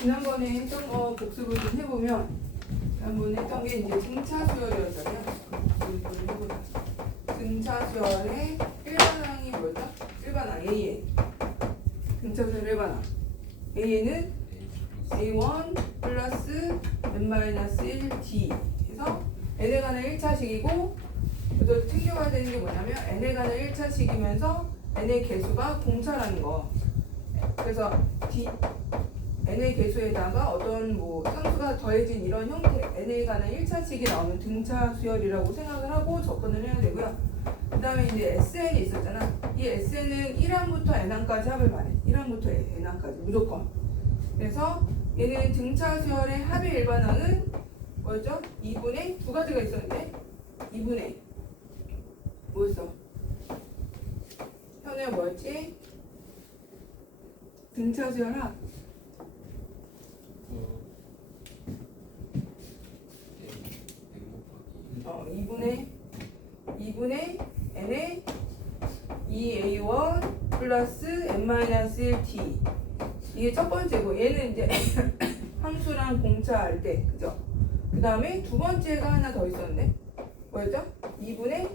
지난번에 했던 거 복습을 좀 해보면 지난번에 했던 게 이제 등차 수열이었잖아요. 복습을 해보자. 등차 수열의 일반항이 뭐였죠? 일반항 AN. 등차 수열 일반항. AN은 A1 플러스 n-1d 해서 n에 관한 1차식이고 그래서 챙겨가야 되는 게 뭐냐면 n에 관한 1차식이면서 n의 개수가 공차라는 거. 그래서 n의 개수에다가 어떤 뭐 상수가 더해진 이런 형태 n에 관한 1차식이 나오면 등차 수열이라고 생각을 하고 접근을 해야 되고요. 그 다음에 이제 SN이 있었잖아. 이 SN은 1항부터 n항까지 합을 말해. 1항부터 n항까지 무조건. 그래서 얘는 등차 수열의 합의 일반항은 뭐였죠? 2분의 두 가지가 있었는데 2분의 뭐였어? 현우야 뭐였지? 등차 수열 합 2분의 n의 2a1 플러스 n-1t 이게 첫 번째고 얘는 이제 함수랑 공차할 때 그죠? 그 다음에 두 번째가 하나 더 있었는데 뭐였죠? 2분의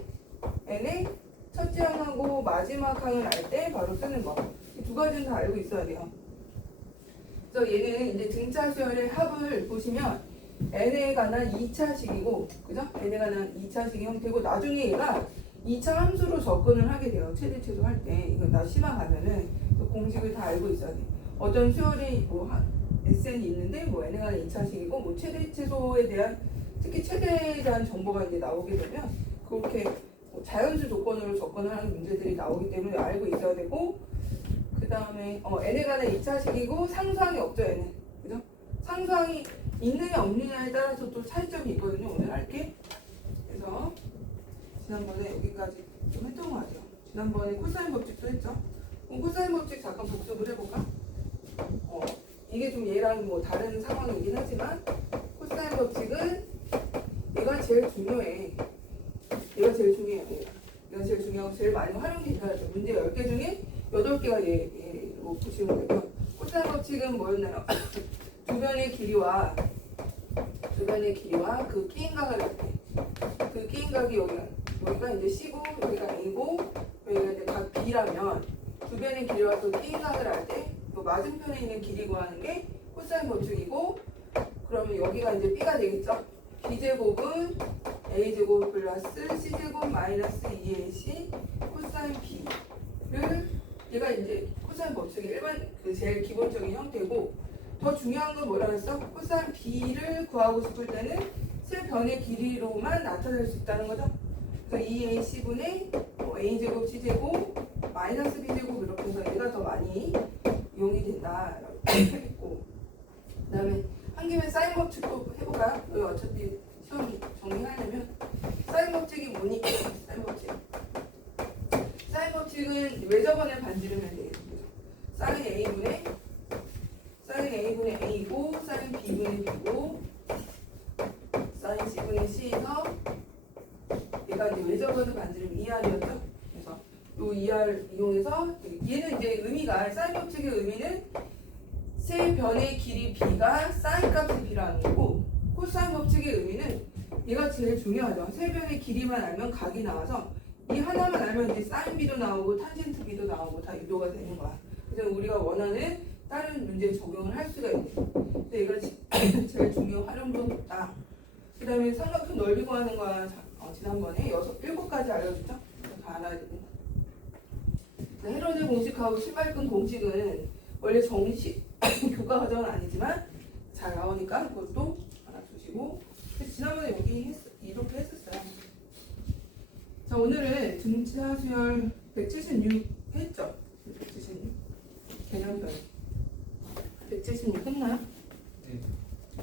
n의 첫째 항하고 마지막 항을 알 때 바로 쓰는 거. 이 두 가지는 다 알고 있어야 돼요. 그래서 얘는 이제 등차 수열의 합을 보시면 n에 관한 2차식이고 그죠? n에 관한 2차식 형태고 나중에 얘가 2차 함수로 접근을 하게 돼요. 최대 최소 할 때. 이거 나 심화 가면은 그 공식을 다 알고 있어야 돼. 어떤 수열이 뭐 SN이 있는데 뭐 n에 관한 2차식이고 뭐 최대 최소에 대한 특히 최대에 대한 정보가 이제 나오게 되면 그렇게 뭐 자연수 조건으로 접근을 하는 문제들이 나오기 때문에 알고 있어야 되고 그 다음에 n에 관한 2차식이고 상수항이 없죠 얘는. 그죠? 상수항이 있느냐 없느냐에 따라서 또 차이점이 있거든요. 오늘 할게. 그래서 지난번에 여기까지 좀 했던 것 같아요. 지난번에 코사인 법칙도 했죠. 그럼 코사인 법칙 잠깐 복습을 해볼까? 이게 좀 얘랑 뭐 다른 상황이긴 하지만 코사인 법칙은 얘가 제일 중요해. 얘가 제일 중요해요. 얘가 제일 중요하고 제일 많이 활용돼야 돼. 문제 10개 중에 8개가 얘로 보시면 되고요. 코사인 법칙은 뭐였나요? 주변의 길이와 그 끼인각을 할 때 그 끼인각이 여기가 이제 C고 여기가 A고 여기가 이제 각 B라면 주변의 길이와 그 끼인각을 할 때 그 맞은편에 있는 길이 구하는 게 코사인 법칙이고 그러면 여기가 이제 B가 되겠죠? B제곱은 A제곱 플러스 C제곱 마이너스 2AC 코사인 B를 얘가 이제 코사인 법칙의 일반 그 제일 기본적인 형태고 더 중요한 건 뭐라 그랬어? 코사인 B를 구하고 싶을 때는 세 변의 길이로만 나타낼 수 있다는 거죠. 그래서 2AC분의 A제곱 C제곱 마이너스 B제곱 이렇게 해서 얘가 더 많이 이용이 된다 라고 했고 그 다음에 한 김에 사인 법칙도 해볼까요? 여기 어차피 시험 정리하려면 사인 법칙이 뭐니? 사인 법칙은 외접원을 반지르면 되겠죠. 사인 A분의 A고 사인 B분의 B고 사인 C분의 C에서 얘가 이제 외접원을 반지르면 2R이었죠. 그래서 이 2R 이용해서 얘는 이제 의미가 사인 법칙의 의미는 세 변의 길이 B가 사인 값이 B라는 거고 코사인 법칙의 의미는 얘가 제일 중요하죠. 세 변의 길이만 알면 각이 나와서 이 하나만 알면 이제 사인 B도 나오고 탄젠트 B도 나오고 다 유도가 되는 거야. 그래서 우리가 원하는 다른 문제에 적용을 할 수가 있는 거야. 근데 이걸 제일 중요한 활용도다. 그 다음에 삼각형 넓이 구하는 거 지난번에 7가지 알려줬죠? 다 알아야 되고 헤로드 공식하고 신발끈 공식은 원래 정식 교과 과정은 아니지만 잘 나오니까 그것도 알아두시고 지난번에 이렇게 했었어요. 자 오늘은 등차 수열 176 했죠? 176 개념편 176 했나요? 네.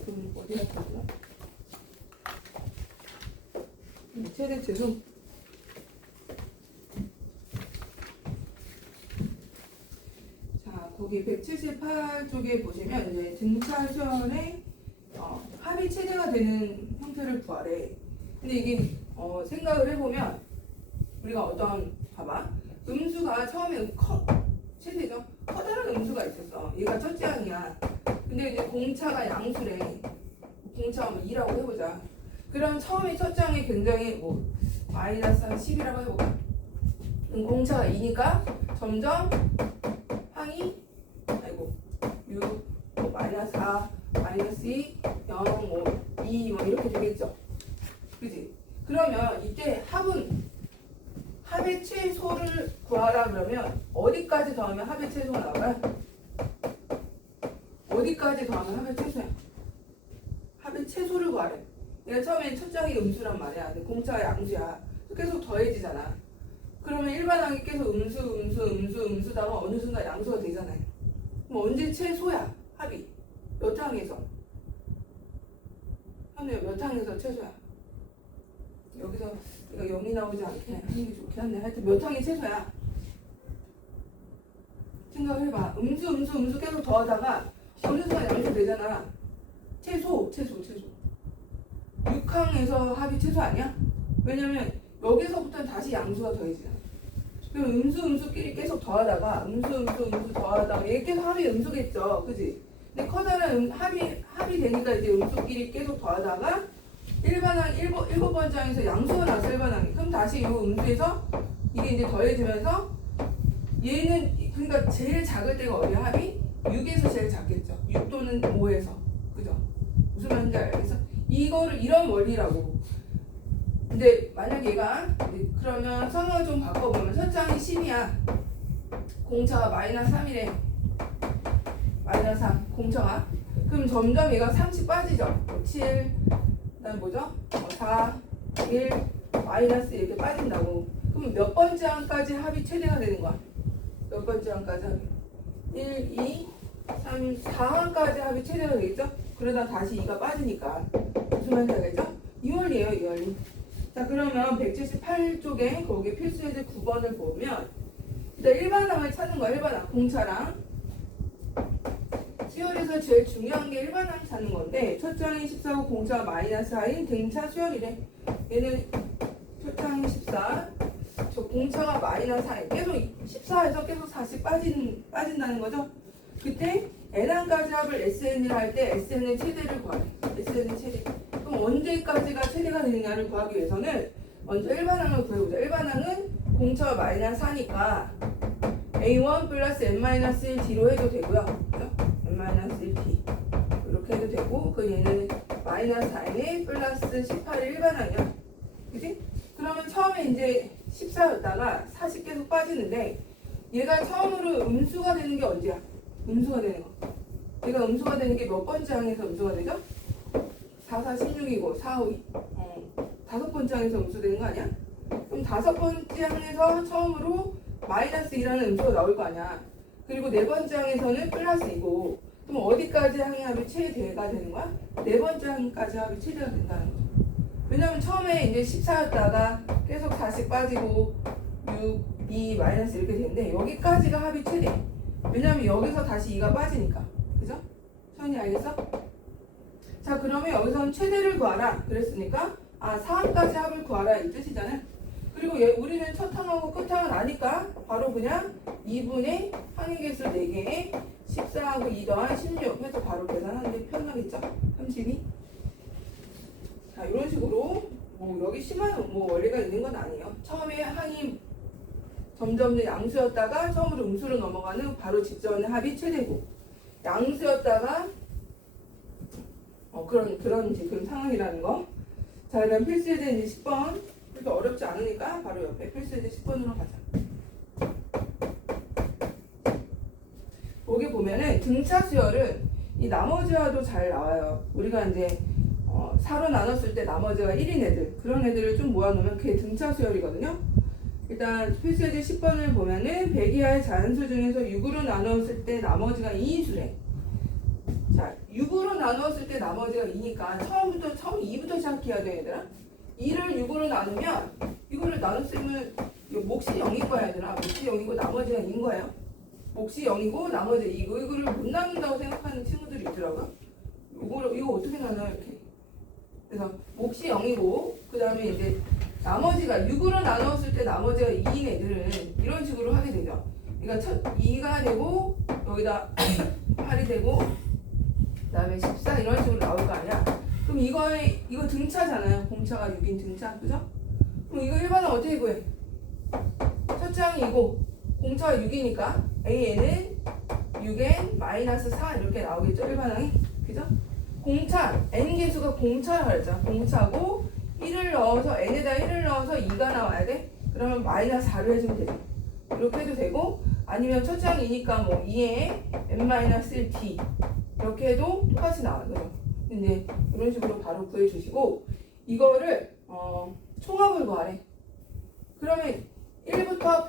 그럼 어디 갔다 왔나? 최대 최소 자 거기 178쪽에 보시면 이제 등차 수열의 합이 최대가 되는 형태를 구하래. 근데 이게 생각을 해보면 우리가 봐봐 음수가 처음에 최대죠. 커다란 음수가 있었어. 얘가 첫째 항이야. 근데 이제 공차가 양수래. 공차가 뭐 2라고 해보자. 그럼 처음에 첫 장에 굉장히 뭐 마이너스 한 10이라고 해볼까? 공차가 2니까 점점 항이 아이고 6, 뭐 마이너스 4, 마이너스 2, 0, 5, 2 뭐 이렇게 되겠죠. 그지? 그러면 이때 합의 최소를 구하라 그러면 어디까지 더하면 합의 최소가 나올까요? 어디까지 더하면 합의 최소야? 합의 최소를 구하래. 내가 처음에 첫 장이 음수란 말이야. 근데 공차가 양수야. 계속 더해지잖아. 그러면 일반항이 계속 음수다가 어느 순간 양수가 되잖아요. 그럼 언제 최소야? 합이 몇 항에서? 현우 몇 항에서 최소야? 여기서 내가 0이 나오지 않게 하는 게 좋긴 한데 하여튼 몇 항이 최소야? 생각을 해봐. 음수 계속 더하다가 어느 순간 양수 되잖아. 최소 6항에서 합이 최소 아니야? 왜냐면 여기서부터는 다시 양수가 더해지잖아. 그럼 음수끼리 계속 더하다가 음수 더하다가 얘 계속 합이 음수겠죠. 그지? 근데 커다란 합이 되니까 이제 음수끼리 계속 더하다가 일반항 7번장에서 양수가 나왔어. 일반항이. 그럼 다시 이 음수에서 이게 이제 더해지면서 얘는 그러니까 제일 작을 때가 어디야? 합이? 6에서 제일 작겠죠. 6 또는 5에서. 그죠? 무슨 말인지 알겠어? 이거를 이런 원리라고. 근데 만약 얘가 그러면 성형을 좀 바꿔보면 첫 장이 10이야. 공차가 마이너스 3이래. 마이너스 3 공차가. 그럼 점점 얘가 30 빠지죠. 7 그다음 뭐죠? 4 1 마이너스 이렇게 빠진다고. 그럼 몇 번째 항까지 합이 최대가 되는 거야? 몇 번째 항까지 합이? 1, 2, 3, 4항까지 합이 최대가 되겠죠? 그러다 다시 2가 빠지니까 무슨 말인지 알겠죠? 이 원리예요, 이 원리. 자, 그러면 178쪽에 거기 필수예제 9번을 보면 일단 일반항을 찾는 거야. 일반항 공차랑 수열에서 제일 중요한 게 일반항 찾는 건데 첫 장이 14고 공차가 마이너스 4인 등차 수열이래. 얘는 첫 장이 14, 저 공차가 마이너스 4인 계속 14에서 계속 40 빠진다는 거죠. 그때 n항까지 합을 SN이라 할 때 SN의 최대를 구하래. SN의 최대. 그럼 언제까지가 최대가 되느냐를 구하기 위해서는 먼저 일반항을 구해보자. 일반항은 공차가 마이너스 4니까 A1 플러스 N-1D로 해도 되고요. 그죠? N-1D 이렇게 해도 되고 그 얘는 마이너스 4에 플러스 18이 일반항이야. 그지? 그러면 처음에 이제 14였다가 40 계속 빠지는데 얘가 처음으로 음수가 되는 게 언제야? 음수가 되는 거. 얘가 음수가 되는 게 몇 번째 항에서 음수가 되죠? 4, 4, 16이고 4, 5, 2. 다섯 번째 항에서 음수되는 거 아니야? 그럼 다섯 번째 항에서 처음으로 마이너스 2라는 음수가 나올 거 아니야. 그리고 네 번째 항에서는 플러스 2고 그럼 어디까지 항의 합이 최대가 되는 거야? 네 번째 항까지 합이 최대가 된다는 거죠. 왜냐면 처음에 이제 14였다가 계속 40 빠지고 6, 2, 마이너스 이렇게 되는데 여기까지가 합이 최대. 왜냐면 여기서 다시 2가 빠지니까. 그죠? 천이 알겠어? 자, 그러면 여기서는 최대를 구하라 그랬으니까 4항까지 합을 구하라 이 뜻이잖아요. 그리고 우리는 첫 항하고 끝 항은 아니까 바로 그냥 2분의 항의 개수 4개에 14하고 2 더한 16 해서 바로 계산하는 게 편하겠죠? 32. 자, 이런 식으로 뭐 여기 심한 뭐 원리가 있는 건 아니에요. 처음에 항이 점점 양수였다가 처음으로 음수로 넘어가는 바로 직전의 합이 최대고 양수였다가 그런 상황이라는 거. 자, 그다음 필수예제 이제 10번. 그렇게 어렵지 않으니까 바로 옆에 필수예제 10번으로 가자. 여기 보면은 등차 수열은 이 나머지와도 잘 나와요. 우리가 이제 4로 나눴을 때 나머지가 1인 애들 그런 애들을 좀 모아놓으면 그게 등차 수열이거든요. 일단 필수예제 10번을 보면은 100 이하의 자연수 중에서 6으로 나누었을 때 나머지가 2인수래. 자, 6으로 나누었을 때 나머지가 2니까 처음 2부터 시작해야 돼, 얘들아. 2를 6으로 나누면 이거를 나눴으면 몫이 0인 거야, 얘들아. 몫이 0이고 나머지가 2인 거예요. 몫이 0이고 나머지 2고 이거를 못 나눈다고 생각하는 친구들이 있더라고요. 이거 어떻게 나눠요, 이렇게. 그래서 몫이 0이고 그 다음에 이제 나머지가 6으로 나누었을 때 나머지가 2인 애들은 이런 식으로 하게 되죠. 그러니까 2가 되고 여기다 8이 되고 그다음에 14 이런 식으로 나올 거 아니야. 그럼 이거 등차잖아요. 공차가 6인 등차, 그죠? 그럼 이거 일반은 어떻게 구해? 첫 장이고 공차가 6이니까 AN은 6N 마이너스 4 이렇게 나오겠죠? 일반항이, 그죠? 공차, N 개수가 공차라고 그랬잖아. 공차고 1을 넣어서 N에다 1을 넣어서 2가 나와야 돼. 그러면 마이너스 4를 해주면 되죠. 이렇게 해도 되고, 아니면 첫 장이니까 뭐 2에 n-1d 이렇게 해도 똑같이 나와요. 그죠? 근데 이런 식으로 바로 구해주시고, 이거를 총합을 구하래. 그러면 1부터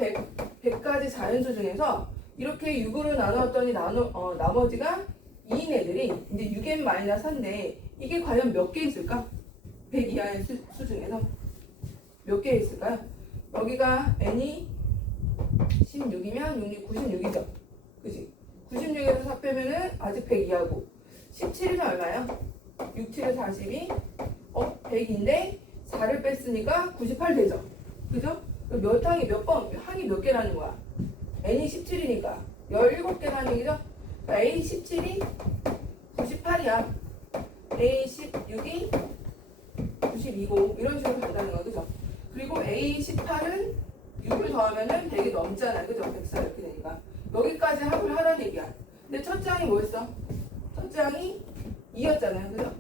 100까지 자연수 중에서 이렇게 6으로 나누었더니 나머지가 2인 애들이 이제 6n-4인데 이게 과연 몇 개 있을까? 100 이하의 수 중에서 몇 개 있을까요? 여기가 n이 16이면 6이 96이죠. 그치? 96에서 4 빼면은 아직 100 이하고 17이면 얼마예요? 6, 7에 42 100인데 4를 뺐으니까 98 되죠. 그죠? 몇 항이 항이 몇 개라는 거야? n이 17이니까 17개라는 얘기죠? 그러니까 a 17이 98이야. a 16이 92고 이런 식으로 간다는 거야. 그죠? 그리고 a 18은 6을 더하면은 100이 넘잖아. 그죠? 104 이렇게 되니까. 여기까지 합을 하라는 얘기야. 근데 첫 장이 뭐였어? 첫 장이 2였잖아요. 그죠?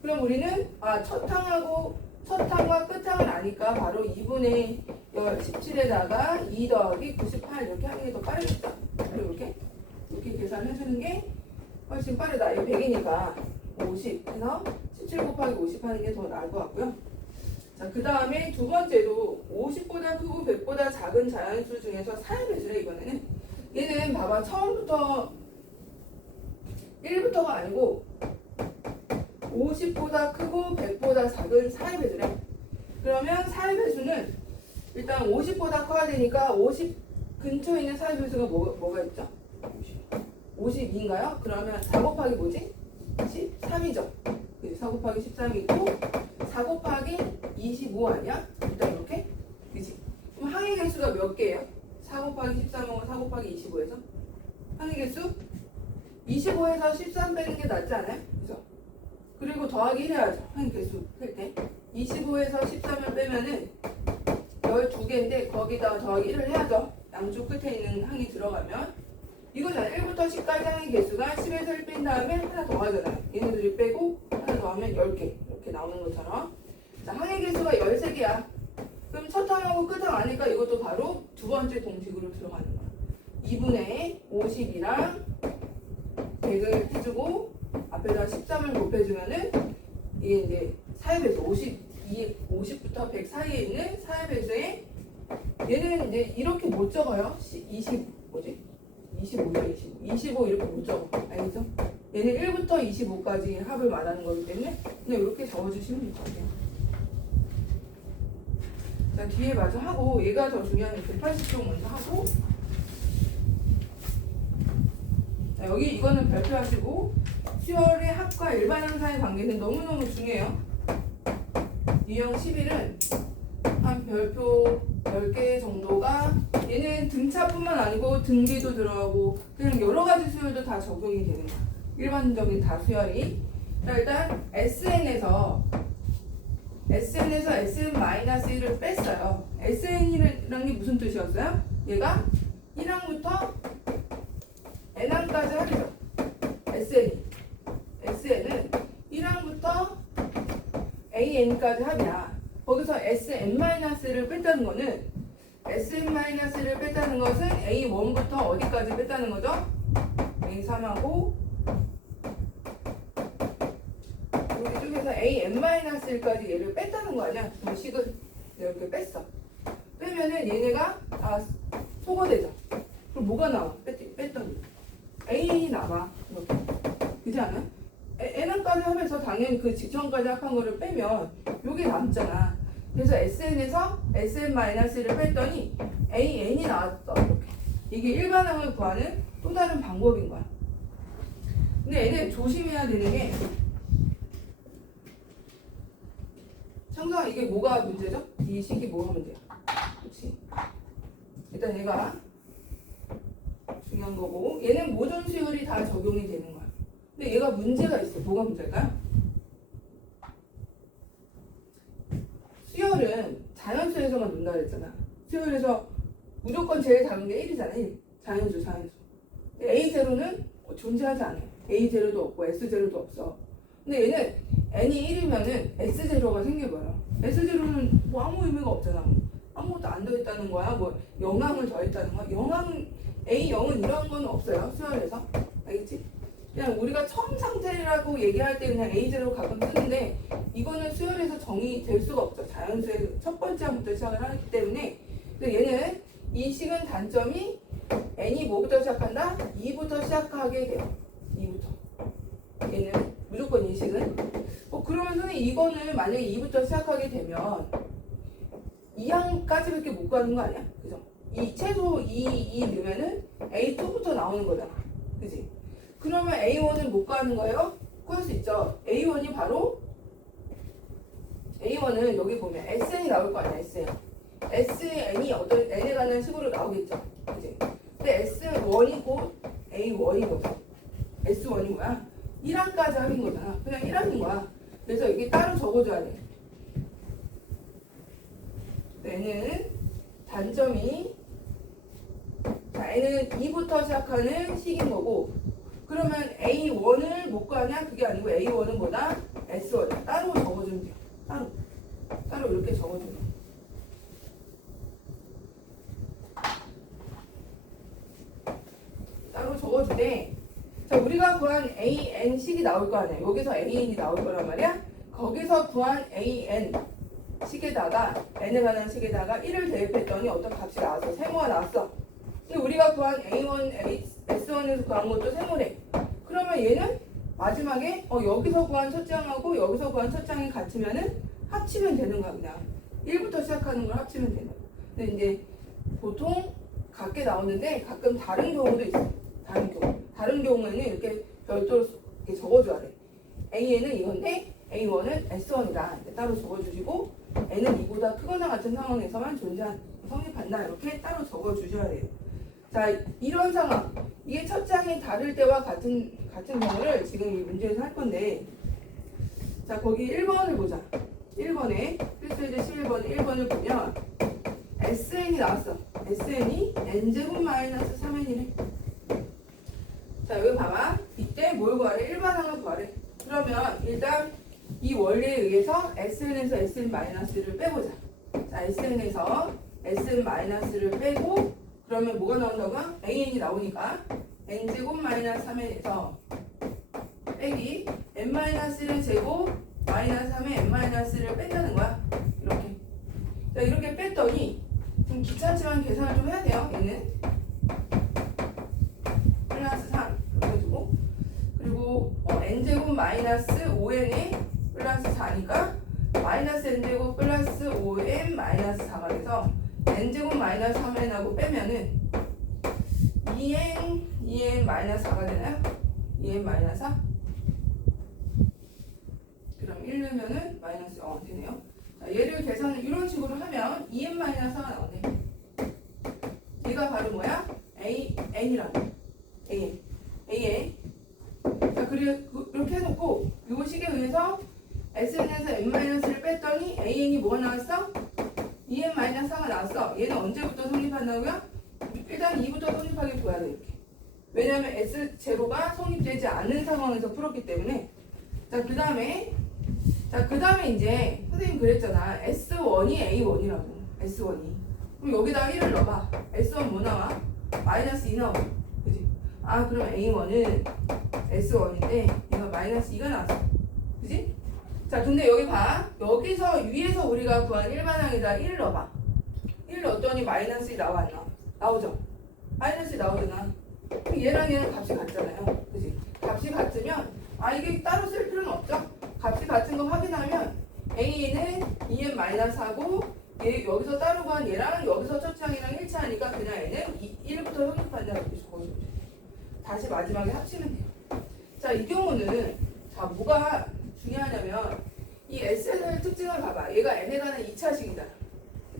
그럼 우리는 첫 항과 끝항을 아니까 바로 2분의 17에다가 2 더하기 98 이렇게 하는 게 더 빠르겠다. 그리고 이렇게 계산을 해주는 게 훨씬 빠르다. 이거 100이니까 50 해서 17 곱하기 50 하는 게 더 나을 것 같고요. 자, 그 다음에 두 번째도 50보다 크고 100보다 작은 자연수 중에서 사야배수래. 이번에는 얘는 봐봐, 처음부터 1부터가 아니고 50보다 크고 100보다 작은 사야배수래. 그러면 사야배수는 일단 50보다 커야 되니까 50 근처에 있는 사야배수가 뭐가 있죠? 52인가요? 그러면 4 곱하기 뭐지? 13이죠. 4 곱하기 13이고 4 곱하기 25 아니야? 일단 이렇게? 그치? 그럼 항의 개수가 몇 개예요? 4 곱하기 13하고 4 곱하기 25에서? 항의 개수? 25에서 13 빼는 게 낫지 않아요? 그죠? 그리고 더하기 1 해야죠. 항의 개수 할 때. 25에서 13을 빼면은 12개인데 거기다가 더하기 1을 해야죠. 양쪽 끝에 있는 항이 들어가면. 이거잖아. 1부터 10까지 항의 개수가 10에서 1 뺀 다음에 하나 더 하잖아요. 얘네들이 빼고 하나 더 하면 10개. 이렇게 나오는 것처럼. 자, 항의 개수가 13개야. 그럼 첫 항하고 끝 항 아니까 이것도 바로 두 번째 공식으로 들어가는 거야. 2분의 50이랑 100을 해주고 앞에다 13을 곱해주면은 이게 이제 사야배수 50부터 100 사이에 있는 사야배수에 얘는 이제 이렇게 못 적어요. 25 이렇게 못 적어. 알겠죠? 얘는 1부터 25까지 합을 말하는 거기 때문에 그냥 이렇게 적어주시면 될 것 같아요. 자, 뒤에 마저 하고 얘가 더 중요한 180쪽 먼저 하고, 자, 여기 이거는 발표하시고 수열의 합과 일반항 사이의 관계는 너무너무 중요해요. 유형 11은 한 별표 10개 정도가 얘는 등차뿐만 아니고 등비도 들어가고 그냥 여러 가지 수열도 다 적용이 되는 거야. 일반적인 다 수열이. 자, 일단 SN에서 SN-1을 뺐어요. SN이라는 게 무슨 뜻이었어요? 얘가 1항부터 N항까지 하래요. SN은 1항부터 AN까지 하냐. 거기서 SN-를 뺐다는 거는 SN-를 뺐다는 것은 A1부터 어디까지 뺐다는 거죠? A3하고 여기 쪽에서 AN-1까지 얘를 뺐다는 거 아니야? 식을 이렇게 뺐어. 빼면은 얘네가 다 소거되죠. 그럼 뭐가 나와? 뺐더니 A이 남아. 이렇게. 그렇지 않아? N항까지 하면서 당연히 그 직전까지 합한 거를 빼면 요게 남잖아. 그래서 SN에서 SN-를 뺐더니 AN이 나왔어. 이렇게. 이게 일반항을 구하는 또 다른 방법인 거야. 근데 얘는 조심해야 되는 게 청소가 이게 뭐가 문제죠? 이 식이 뭐가 문제야? 그렇지? 일단 얘가 중요한 거고 얘는 모든 수열이 다 적용이 되는 거야. 근데 얘가 문제가 있어. 뭐가 문제일까요? 수열은 자연수에서만 논다 그랬잖아. 수열에서 무조건 제일 작은 게 1이잖아. 1. 자연수. A0는 존재하지 않아요. A0도 없고 S0도 없어. 근데 얘는 n이 1이면은 S0가 생겨버려. S0는 뭐 아무 의미가 없잖아. 아무것도 안 더했다는 거야. 뭐 영항을 더했다는 거야. A0은 이런 건 없어요. 수열에서. 알겠지? 그냥 우리가 처음 상태라고 얘기할 때 그냥 A0 가끔 쓰는데 이거는 수열에서 정의될 수가 없죠. 자연수의 첫 번째 항부터 시작을 하기 때문에. 그래서 얘는 이 식은 단점이 n이 뭐부터 시작한다? 2부터 시작하게 돼요. 2부터. 얘는 무조건 이 식은. 그러면 선생님 이거는 만약에 2부터 시작하게 되면 2항까지밖에 못 가는 거 아니야? 그죠? 이 최소 2 넣으면은 A2부터 나오는 거잖아. 그지? 그러면 A1은 못 가는 거예요? 구할 수 있죠. A1이 바로 A1은 여기 보면 SN이 나올 거 아니야, SN. SN이 어떤 N에 관한 식으로 나오겠죠. 그지? 근데 S1이 곧 A1이거든. S1이 뭐야? 1항까지 합인 거잖아. 그냥 1항인 거야. 그래서 이게 따로 적어줘야 돼. N은 단점이 자, N은 2부터 시작하는 식인 거고 그러면 A1을 못 가냐? 그게 아니고 A1은 뭐다? S1이야. 따로 적어주면 돼요. 따로 이렇게 적어주면 돼요. 따로 적어주되 자, 우리가 구한 AN식이 나올 거 아니야. 여기서 AN이 나올 거란 말이야. 거기서 구한 AN 식에다가 n에 관한 식에다가 1을 대입했더니 어떤 값이 나왔어. 세모가 나왔어. 근데 우리가 구한 A1, S1에서 구한 것도 세모래. 그러면 얘는 마지막에 여기서 구한 첫 장하고 여기서 구한 첫 장이 같으면은 합치면 되는 거야. 그냥 1부터 시작하는 걸 합치면 되는 거야. 근데 이제 보통 같게 나오는데 가끔 다른 경우도 있어. 다른 경우에는 이렇게 별도로 이렇게 적어줘야 돼. A는 이건데 A1은 S1이다. 따로 적어주시고 N은 2보다 크거나 같은 상황에서만 성립한다. 이렇게 따로 적어주셔야 돼요. 자, 이런 상황. 이게 첫 장이 다를 때와 같은 경우를 지금 이 문제에서 할 건데 자, 거기 1번을 보자. 1번에 필수예제 11번 1번을 보면 SN이 나왔어. SN이 N제곱 마이너스 3N이래. 자, 여기 봐봐. 이때 뭘 구하래? 일반항을 구하래. 그러면 일단 이 원리에 의해서 SN에서 SN-를 빼보자. 자, SN에서 SN-를 빼고 그러면 뭐가 나온다고요? AN이 나오니까 N제곱 마이너스 3N에서 빼기 N-1의 제곱 마이너스 3의 N-를 뺀다는 거야. 이렇게. 자, 이렇게 뺐더니 좀 귀찮지만 계산을 좀 해야 돼요. 얘는 플러스 3 이렇게 해주고 그리고 N제곱 마이너스 5N에 플러스 4니까 마이너스 N제곱 플러스 5N 마이너스 4가 돼서 N제곱 마이너스 3N하고 빼면은 2N 마이너스 4가 되나요? 2N 마이너스 4? 그럼 1 넣으면은 마이너스 되네요. 자, 얘를 계산을 이런 식으로 하면 2N 마이너스 4가 나오네. 얘가 바로 뭐야? N이라고. AN. 자, 그리고 이렇게 해놓고 이 식에 의해서 SN에서 N-를 뺐더니 AN이 뭐가 나왔어? 2N-4가 나왔어. 얘는 언제부터 성립한다고요? 일단 2부터 성립하게 둬야 돼. 이렇게. 왜냐하면 S0가 성립되지 않는 상황에서 풀었기 때문에. 자, 그 다음에 이제 선생님 그랬잖아. S1이 A1이라고. S1이. 그럼 여기다 1을 넣어봐. S1 뭐 나와? 마이너스 2 나와. 그지? 아, 그럼 A1은 S1인데 얘가 마이너스 2가 나왔어. 그지? 자, 근데 여기 봐. 여기서 위에서 우리가 구한 일반항에다 1 넣어봐. 1 넣었더니 마이너스 2 나와 안 나와? 나오죠? 마이너스 2 나오잖아. 그럼 얘랑 얘는 값이 같잖아요. 그지? 값이 같으면 이게 따로 쓸 필요는 없죠? 값이 같은 거 확인하면 A는 2n-하고 여기서 따로 구한 얘랑 여기서 첫 장이랑 일치하니까 그냥 얘는 1부터 성립한다. 이렇게 적어주면 돼요. 다시 마지막에 합치면 돼요. 자, 이 경우는 자, 뭐가 중요하냐면 이 SN의 특징을 봐봐. 얘가 N에 관한 2차식이잖아.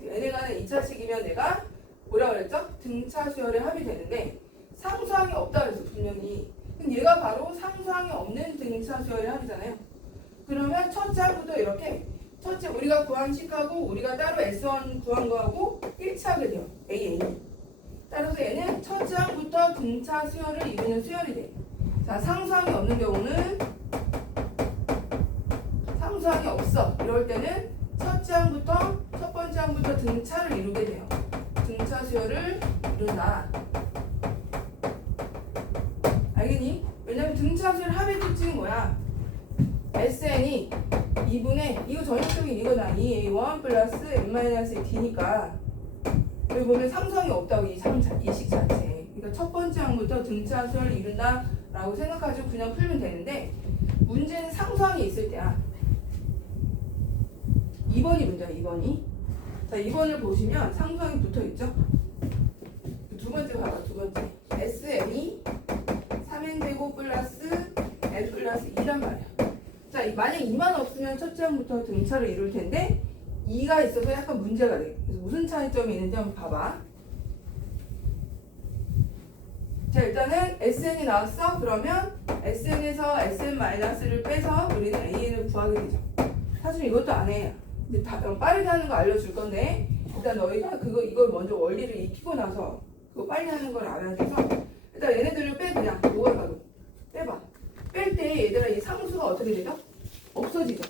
N에 관한 2차식이면 내가 뭐라 그랬죠? 등차 수열에 합이 되는데 상수항이 없다 그랬어 분명히. 근데 얘가 바로 상수항이 없는 등차 수열의 합이잖아요. 그러면 첫째 항부터 이렇게 첫째 우리가 구한 식하고 우리가 따로 S1 구한 거하고 일치하게 돼요. A, A는. 따라서 얘는 첫째 항부터 등차 수열을 이루는 수열이 돼. 자, 상수항이 없는 경우는 상수항이 없어. 이럴 때는 첫 번째 항부터 등차를 이루게 돼요. 등차 수열을 이룬다. 알겠니? 왜냐면 등차 수열 합의 특징이 뭐야? SN이 2분의 이거 전형적인 이거다. 2A1 플러스 N-D니까 여기 보면 상수항이 없다고 이 식 자체. 그러니까 첫 번째 항부터 등차 수열을 이룬다 라고 생각하시고 그냥 풀면 되는데 문제는 상수항이 있을 때야. 2번이 문제야. 2번이. 자, 2번을 보시면 상수항이 붙어있죠? 두 번째 봐봐. 두 번째 SN이 3n제곱 플러스 n 플러스 2란 말이야. 자, 만약 2만 없으면 첫째 항부터 등차를 이룰 텐데 2가 있어서 약간 문제가 돼. 그래서 무슨 차이점이 있는지 한번 봐봐. 자, 일단은 SN이 나왔어. 그러면 SN에서 SN-를 빼서 우리는 AN을 구하게 되죠. 사실 이것도 안 해. 이제 빠르게 하는 거 알려줄 건데 일단 너희가 이걸 먼저 원리를 익히고 나서 그거 빨리 하는 걸 알아야 돼서 일단 얘네들을 빼. 그냥 뭐가 가도 빼봐. 뺄 때 얘들아 이 상수가 어떻게 되죠? 없어지죠.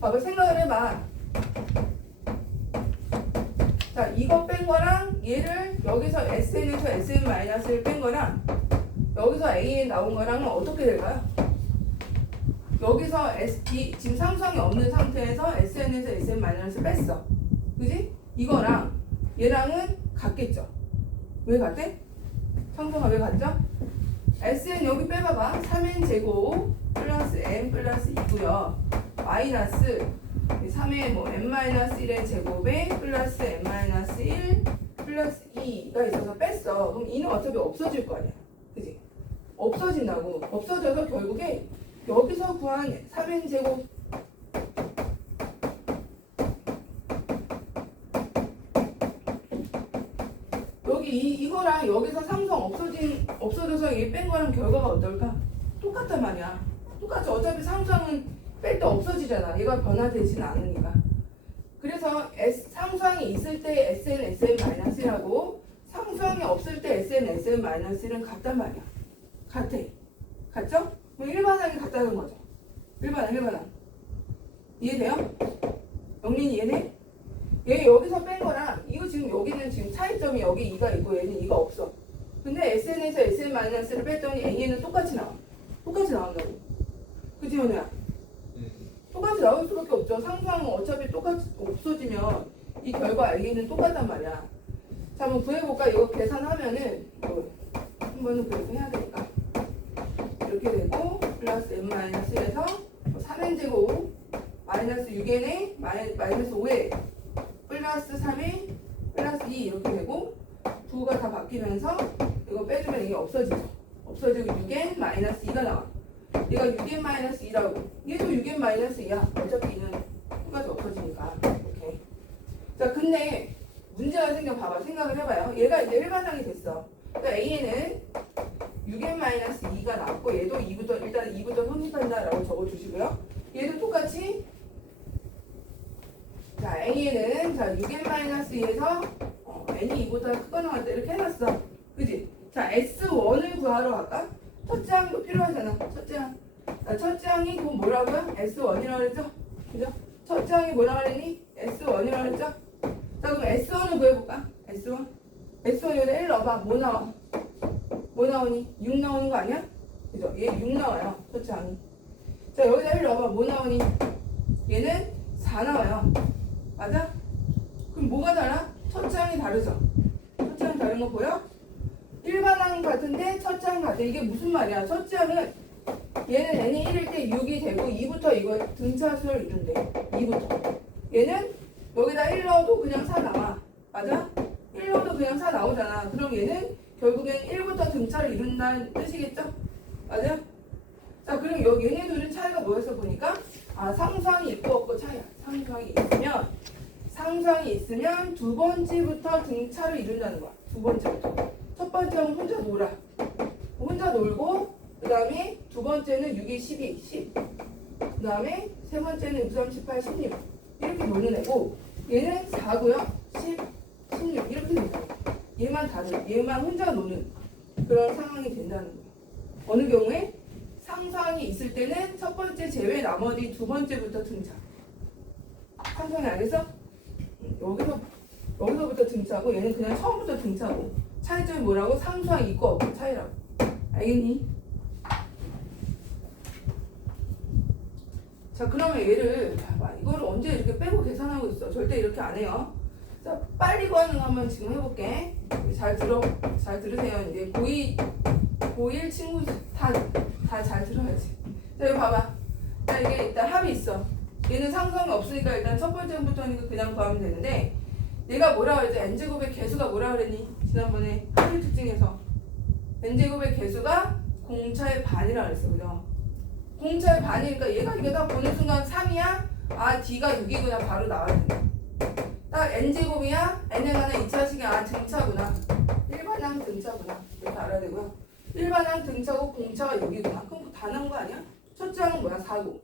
봐봐. 생각을 해봐. 자, 이거 뺀 거랑 얘를 여기서 SN에서 SN-를 뺀 거랑 여기서 AN 나온 거랑은 어떻게 될까요? 여기서 지금 상수항이 없는 상태에서 SN에서 SN-을 뺐어. 그지? 이거랑 얘랑은 같겠죠. 왜 같대? 상수항이 왜 같죠? SN 여기 빼봐봐. 3n제곱 플러스 n 플러스 2고요. 마이너스 3의 뭐 n-1의 제곱에 플러스 n-1 플러스 2가 있어서 뺐어. 그럼 2는 어차피 없어질 거 아니야. 그지? 없어진다고. 없어져서 결국에 여기서 구한 3n제곱 이거랑 여기서 상수항 없어져서 얘 뺀 거랑 결과가 어떨까? 똑같단 말이야. 똑같이 어차피 상수항은 뺄 때 없어지잖아. 얘가 변화되지는 않으니까. 그래서 상수항이 있을 때 SN, SN-라고 상수항이 없을 때 SN, SN-는 같단 말이야. 같아. 같죠? 일반항이 같다는 거죠. 일반항. 이해돼요? 영린이 이해돼? 얘 여기서 뺀 거랑 이거 지금 여기는 지금 차이점이 여기 2가 있고 얘는 2가 없어. 근데 SN에서 SN-를 뺐더니 AN은 똑같이 나와. 똑같이 나온다고. 그치 현우야? 똑같이 나올 수밖에 없죠. 상수항은 어차피 똑같이 없어지면 이 결과 AN은 똑같단 말이야. 자, 한번 구해볼까? 이거 계산하면은 한 번은 그래도 해야 되니까 이렇게 되고 플러스 n-1에서 3n제곱 마이너스 6n에 마이너스 5에 플러스 3에 플러스 2 이렇게 되고 부호가 다 바뀌면서 이거 빼주면 이게 없어지죠. 없어지고 6n 마이너스 2가 나와. 얘가 6n 마이너스 2라고. 얘도 6n 마이너스 2야. 어차피 이는 똑같이 없어지니까. 오케이. 자, 근데 문제가 생겨봐봐. 생각을 해봐요. 얘가 이제 일반항이 됐어. 그러니까 A는 6n 마이너스 2가 나왔고 얘도 2부터 일단 2부터 성립한다라고 적어주시고요. 얘도 똑같이 자, A는 자 6n 마이너스 2에서 n이 2보다 크거나 같다 이렇게 해놨어. 그지? 자, S1을 구하러 갈까? 첫째 항도 필요하잖아. 첫째 항. 자, 첫째 항이 그건 뭐라고요? S1이라고 그랬죠? 그죠? 첫째 항이 뭐라고 그랬니? S1이라고 그랬죠? 자, 그럼 S1을 구해볼까? S1. S1 여기다 1 넣어봐. 뭐 나와? 뭐 나오니? 6 나오는 거 아니야? 그죠? 얘 6 나와요. 첫째 항이. 자, 여기다 1 넣어봐. 뭐 나오니? 얘는 4 나와요. 맞아? 그럼 뭐가 달라? 첫째 항이 다르죠? 첫째 항 다른 거 보여? 일반 항 같은데 첫째 항 같아. 이게 무슨 말이야? 첫째 항은 얘는 n이 1일 때 6이 되고 2부터 이거 등차수를 이룬대. 2부터. 얘는 여기다 1 넣어도 그냥 4 나와. 맞아? 1 넣어도 그냥 4 나오잖아. 그럼 얘는 결국엔 1부터 등차를 이룬다는 뜻이겠죠? 맞아? 자, 그럼 여기 얘네들은 차이가 뭐였어 보니까 상수항이 있고 없고 차이야. 상수항이 있으면 두 번째부터 등차를 이룬다는 거야. 두 번째부터. 첫 번째는 혼자 놀아. 혼자 놀고 그 다음에 두 번째는 6이 12, 10. 그 다음에 세 번째는 6, 3, 18, 16. 이렇게 노는 애고, 얘는 4고요. 10, 16. 이렇게 노는 애. 얘만 다른, 얘만 혼자 노는 그런 상황이 된다는 거예요. 어느 경우에 상상이 있을 때는 첫 번째 제외 나머지 두 번째부터 등차. 상상이 알겠어? 여기서부터 등차고 얘는 그냥 처음부터 등차고. 차이점이 뭐라고? 상수항 있고 없고 차이라고. 알겠니? 자, 그러면 얘를 봐봐. 이거를 언제 이렇게 빼고 계산하고 있어? 절대 이렇게 안 해요. 자, 빨리 구하는 거 한번 지금 해볼게. 잘 들으세요. 이제 고1 친구 다 잘 들어야지. 자, 이거 봐봐. 자, 이게 일단 합이 있어. 얘는 상수항이 없으니까 일단 첫 번째부터니까 그냥 구하면 되는데, 내가 뭐라 그랬지? n제곱의 개수가 뭐라 그랬니? 지난번에 합의 특징에서 n제곱의 개수가 공차의 반이라 그랬어. 그죠? 공차의 반이니까 얘가 이게 딱 보는 순간 3이야? 아, D가 6이구나. 바로 나와야 된다. 딱 n제곱이야? n에 관한 2차식이 아, 등차구나. 일반항 등차구나. 이렇게 알아야 되고요. 일반항 등차고 공차가 6이구나. 그럼 다 나온 거 아니야? 첫째 항은 뭐야? 4고.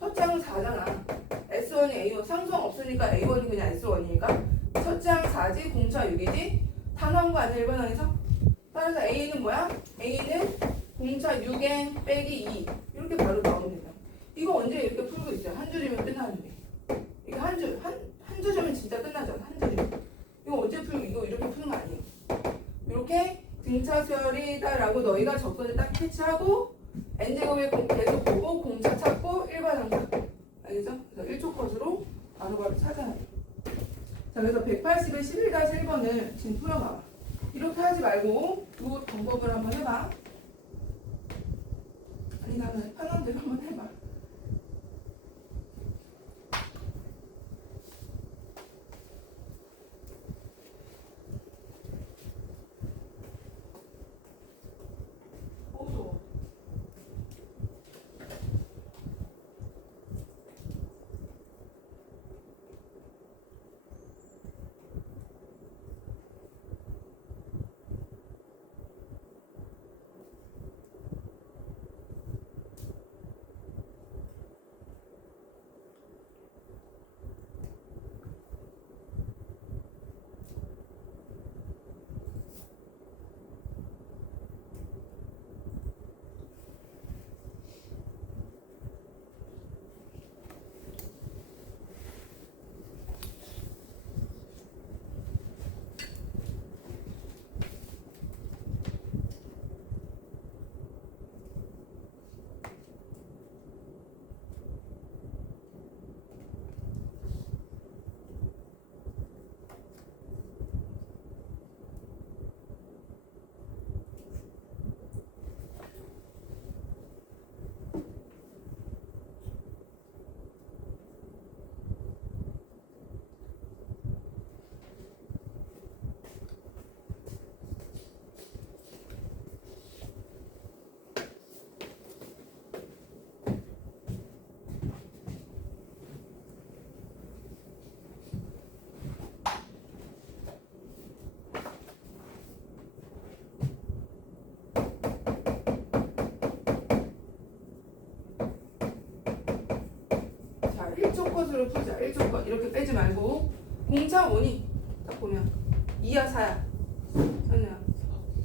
첫째 항은 4잖아. S1이 A1. 상수항 없으니까 A1이 그냥 S1이니까 첫째 항 4지, 공차 6이지. 다 나온 거 아니야? 일반항에서? 따라서 A는 뭐야? A는 공차 6n 빼기 2. 이렇게 바로 나오면 된다. 이거 언제 이렇게 풀고 있어요? 한 줄이면 끝나는데. 이거 한 줄이면 진짜 끝나잖아. 한 줄이면. 이거 언제 풀고 이거 이렇게 푸는 거 아니에요. 이렇게 등차수열이다라고 너희가 접근을 딱 캐치하고 n제곱의 계속 보고 공차 찾고 일반항 찾고. 알겠죠? 그래서 1초 컷으로 바로바로 찾아야 돼. 자, 그래서 180의 11-1번을 지금 풀어봐. 이렇게 하지 말고 이 방법을 한번 해봐. 아니, 나는 편한 대로 한번 해봐. 자, 1조 컷으로 풀자. 1조 컷. 이렇게 빼지 말고 공차 뭐니? 딱 보면 2야 4야? 현우야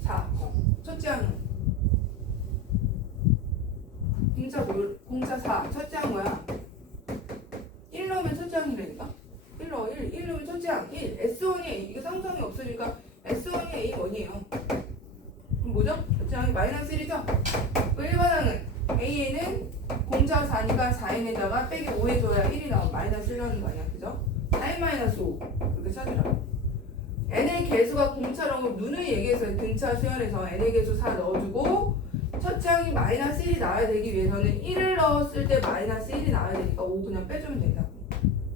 4. 첫째 항은 공차 4. 첫째 항 뭐야? 1 넣으면 첫째 항이라니까? 1 넣어. 1 넣으면 첫째 항 1. S1이 A. 이게 상상이 없으니까 S1이 A1이에요. 그럼 뭐죠? 첫째 항이 마이너스 1이죠? 그 일반항은 A에는 공차 4니까 4n에다가 빼기 5 해줘야 1이 나와. 마이너스 1 나오는 거 아니야. 그죠? 4n 마이너스 5. 이렇게 찾으라고. n의 개수가 공차라고 누누이 얘기해서 등차 수열에서 n의 개수 4 넣어주고 첫째 항이 마이너스 1이 나와야 되기 위해서는 1을 넣었을 때 마이너스 1이 나와야 되니까 5 그냥 빼주면 된다고.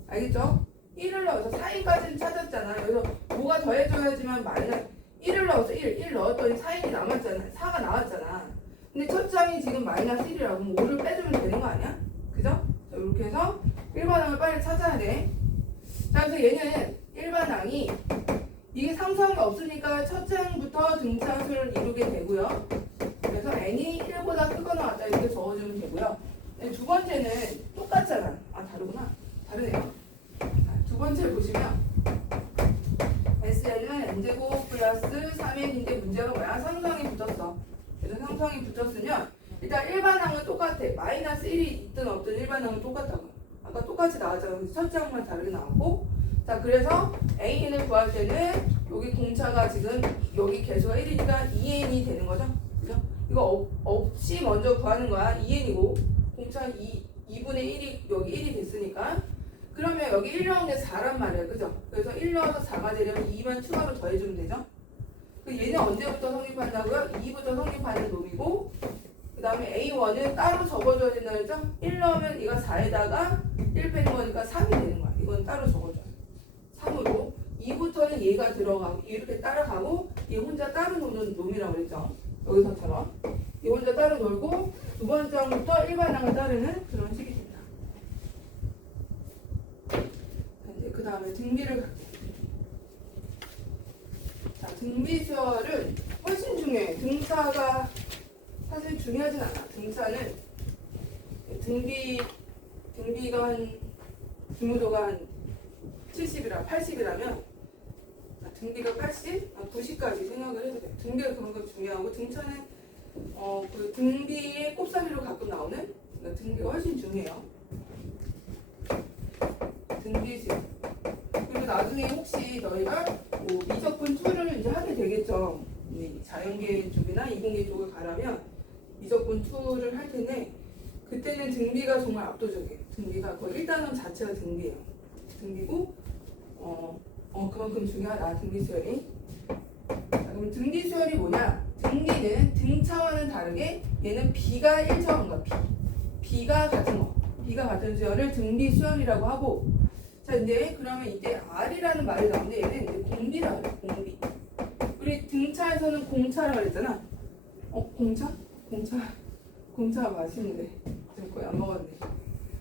알겠죠? 1을 넣어서 4인까지는 찾았잖아. 여기서 5가 더해줘야지만 마이너스 1을 넣어서 1 넣었더니 4인이 남았잖아. 4가 나왔잖아. 근데 첫째 항이 지금 마이너스 1이라고 그럼 5를 빼주면 되는 거 아니야? 그죠? 자, 이렇게 해서 일반항을 빨리 찾아야 돼. 자, 그래서 얘는 일반항이 이게 상수항이 없으니까 첫째 항부터 등차수를 이루게 되고요. 그래서 n이 1보다 크거나 같다 이렇게 적어주면 되고요. 두 번째는 똑같잖아. 아 다르구나. 다르네요. 두 번째 보시면 Sn은 n제곱 플러스 3n인데 문제가 뭐야? 상수항이 붙었어. 그래서 상수항이 붙었으면 일단 일반항은 똑같아. 마이너스 1이 있든 없든 일반항은 똑같다고. 아까 똑같이 나왔잖아. 첫 장만 다르게 나왔고. 자 그래서 An을 구할 때는 여기 공차가 지금 여기 개수가 1이니까 2n이 되는 거죠. 그죠? 이거 없이 먼저 구하는 거야. 2n이고 공차 2분의 1이 여기 1이 됐으니까 그러면 여기 1 넣은 게 4란 말이야. 그죠? 그래서 1 넣어서 4가 되려면 2만 추가로 더해주면 되죠? 그 얘는 언제부터 성립한다고요? 2부터 성립하는 놈이고 그 다음에 A1은 따로 적어줘야 된다 그랬죠? 1 넣으면 얘가 4에다가 1 빼는 거니까 3이 되는 거야. 이건 따로 적어줘요. 3으로 2부터는 얘가 들어가고 이렇게 따라가고 얘 혼자 따로 노는 놈이라고 그랬죠? 여기서처럼 얘 혼자 따로 놀고 두 번째 항부터 일반항을 따르는 그런 식이 됩니다. 그 다음에 등비를 갈게요. 자, 등비수열은 훨씬 중요해. 등차가 사실 중요하진 않아. 등차는 등비가 한 중요도가 한 70이라 80이라면 등비가 80, 90까지 생각을 해도 돼. 등비가 그만큼 중요하고 등차는 그 등비의 꼽사리로 가끔 나오는 그러니까 등비가 훨씬 중요해요. 등비수열. 그리고 나중에 혹시 너희가 뭐 미적분 2를 이제 하게 되겠죠. 자연계 쪽이나 이공계 쪽을 가라면 미적분 2를 할 텐데 그때는 등비가 정말 압도적이에요. 등비가 거의 1단원 자체가 등비예요. 등비고 그만큼 중요하다. 등비수열이. 자, 그럼 등비수열이 뭐냐? 등비는 등차와는 다르게 얘는 B가 1차원과 B가 같은 거. B가 같은 수열을 등비수열이라고 하고 자 이제 그러면 이때 R이라는 말이 나오는데 얘는 이제 공비라고 해요. 공비. 우리 등차에서는 공차라고 그랬잖아. 공차 맛있는데 지금 거의 안 먹었네.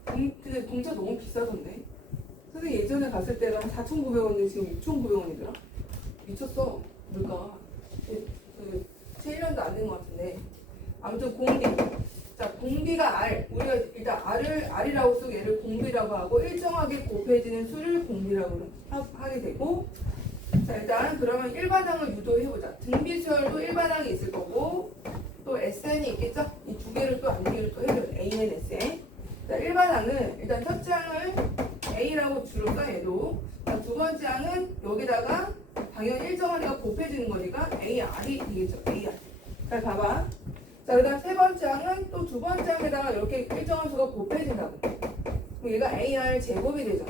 근데 공차 너무 비싸던데. 선생님 예전에 갔을 때가 4,900원인데 지금 6,900원이더라. 미쳤어. 물가. 채 1년도 안 된 것 같은데. 아무튼 공비. 자, 공비가 R. 우리가 일단 R이라고 쓰고 얘를 공비라고 하고 일정하게 곱해지는 수를 공비라고 하게 되고 자, 일단 그러면 일반항을 유도해보자. 등비수열도 일반항이 있을 거고 또 SN이 있겠죠? 이 두 개를 또 암기를 또 해줘야 돼. A는 SN. 자, 일반항은 일단 첫째 항을 A라고 주로 써 얘도 자, 두 번째 항은 여기다가 당연히 일정하게가 곱해지는 거니까 AR이 되겠죠. AR. 자, 봐봐. 자, 그 다음 세 번째 항은 또 두 번째 항에다가 이렇게 일정한 수가 곱해진다고. 그럼 얘가 AR 제곱이 되죠.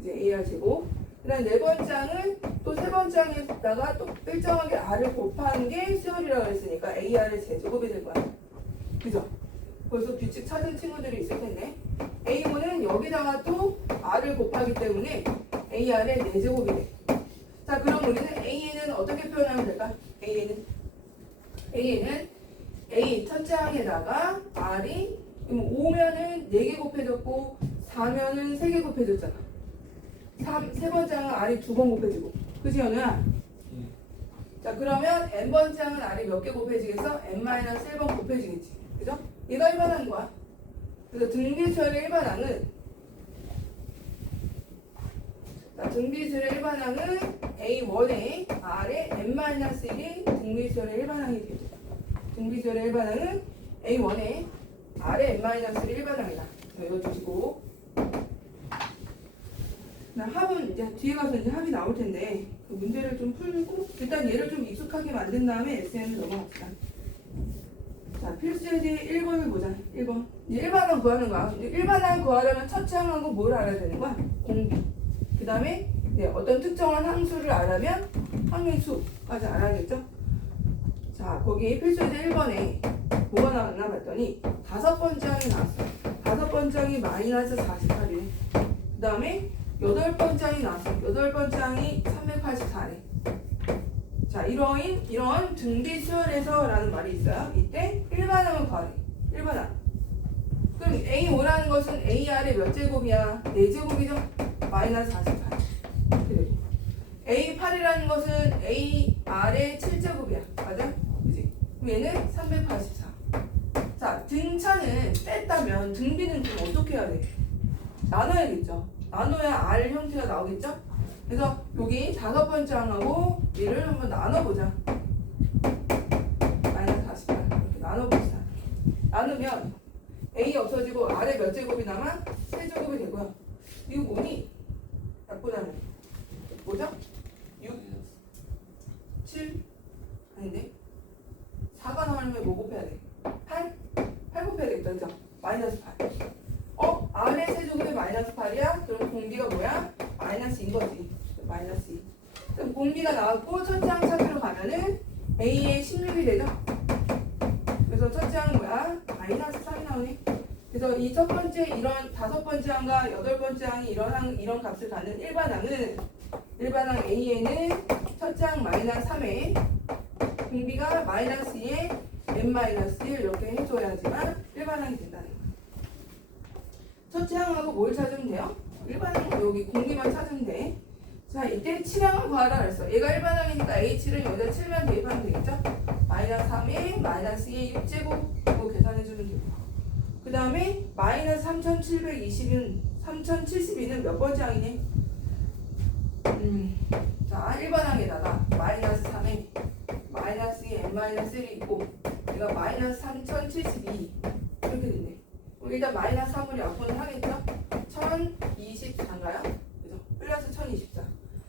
이제 AR 제곱. 그 다음 네 번째 항은 또 세 번째 항에다가 또 일정하게 R을 곱하는 게 수열이라고 했으니까 AR의 제곱이 될 거야. 그죠? 벌써 규칙 찾은 친구들이 있을 텐데. A5는 여기다가 또 R을 곱하기 때문에 AR의 4제곱이 돼. 자, 그럼 우리는 AN은 어떻게 표현하면 될까? AN은 A 첫째 항에다가 R이 5면은 4개 곱해졌고 4면은 3개 곱해졌잖아. 세 번째 항은 R이 2번 곱해지고 그치 연우야? 자 그러면 N번째 항은 R이 몇 개 곱해지겠어? N-1번 곱해지겠지. 그죠? 얘가 일반항인 거야. 그래서 등비수열의 일반항은 등비수열의 일반항은 A1에 R에 N-1이 등비수열의 일반항이 됩니다. 등비수열의 일반항은 A1에 R에 N-1이 일반항이다. 외워주시고 합은 이제 뒤에 가서 이제 합이 나올 텐데 그 문제를 좀 풀고 일단 얘를 좀 익숙하게 만든 다음에 SN을 넘어갑시다. 자 필수에 대해 1번을 보자. 1번 일반항 구하는 거야. 일반항 구하려면 첫째 항하고 뭘 알아야 되는 거야? 공비. 그 다음에 어떤 특정한 항수를 알아면 항의 수까지 알아야겠죠? 자 거기 필수에 대해 1번에 뭐가 나왔나 봤더니 5번째 항이 나왔어. 5번째 항이 마이너스 48이래. 그 다음에 8번째 항이 나왔어. 8번째 항이 384래. 자, 이런 등비수열에서라는 말이 있어요. 이때 일반항을 구하래. 일반항. 그럼 A5라는 것은 AR의 몇 제곱이야? 4제곱이죠? 마이너스 48. 그래. A8이라는 것은 AR의 7제곱이야. 맞아? 그지? 그럼 얘는 384. 등차는 뺐다면 등비는 그럼 어떻게 해야 돼? 나눠야겠죠. 나눠야 R 형태가 나오겠죠? 그래서 여기 5번째 항하고 얘를 한번 나눠보자. 마이너스 48 이렇게 나눠봅시다. 나누면 A 없어지고 R에 몇 제곱이 남아? 세제곱이 되고요. 이거 뭐니? 약분하면 뭐죠? 6, 7 아닌데? 4가 나오려면 뭐 곱해야 돼? 8? 8 곱해야 되겠다. 그죠? 마이너스 8. R의 세제곱이 마이너스 8이야? 그럼 공비가 뭐야? 마이너스인 거지. 마이너스 2. 그럼 공비가 나왔고 첫째 항 찾으러 가면은 A의 16이 되죠? 그래서 첫째 항 뭐야? 마이너스 3이 나오네. 그래서 이 첫 번째 이런 5번째 항과 8번째 항이 이런 값을 갖는 일반항 A에는 첫째 항 마이너스 3에 공비가 마이너스 2에 n-1 이렇게 해줘야지만 일반항이 된다는 거야. 첫째 항하고 뭘 찾으면 돼요? 일반항 여기 공비만 찾으면 돼. 자, 이때 7항을 구하라 그랬어. 얘가 일반항이니까 A7은 여기다 7만 대입하면 되겠죠? 마이너스 3에 마이너스 2의 6제곱 이거 계산해주면 되고. 그 다음에 마이너스 3072는 몇 번째 항이니? 자, 일반항에다가 마이너스 3에 마이너스 2 n-1이 있고 얘가 마이너스 3072 이렇게 됐네. 그럼 일단 마이너스 3으로 약분을 하겠죠? 1024인가요? 그죠? 플러스 1024.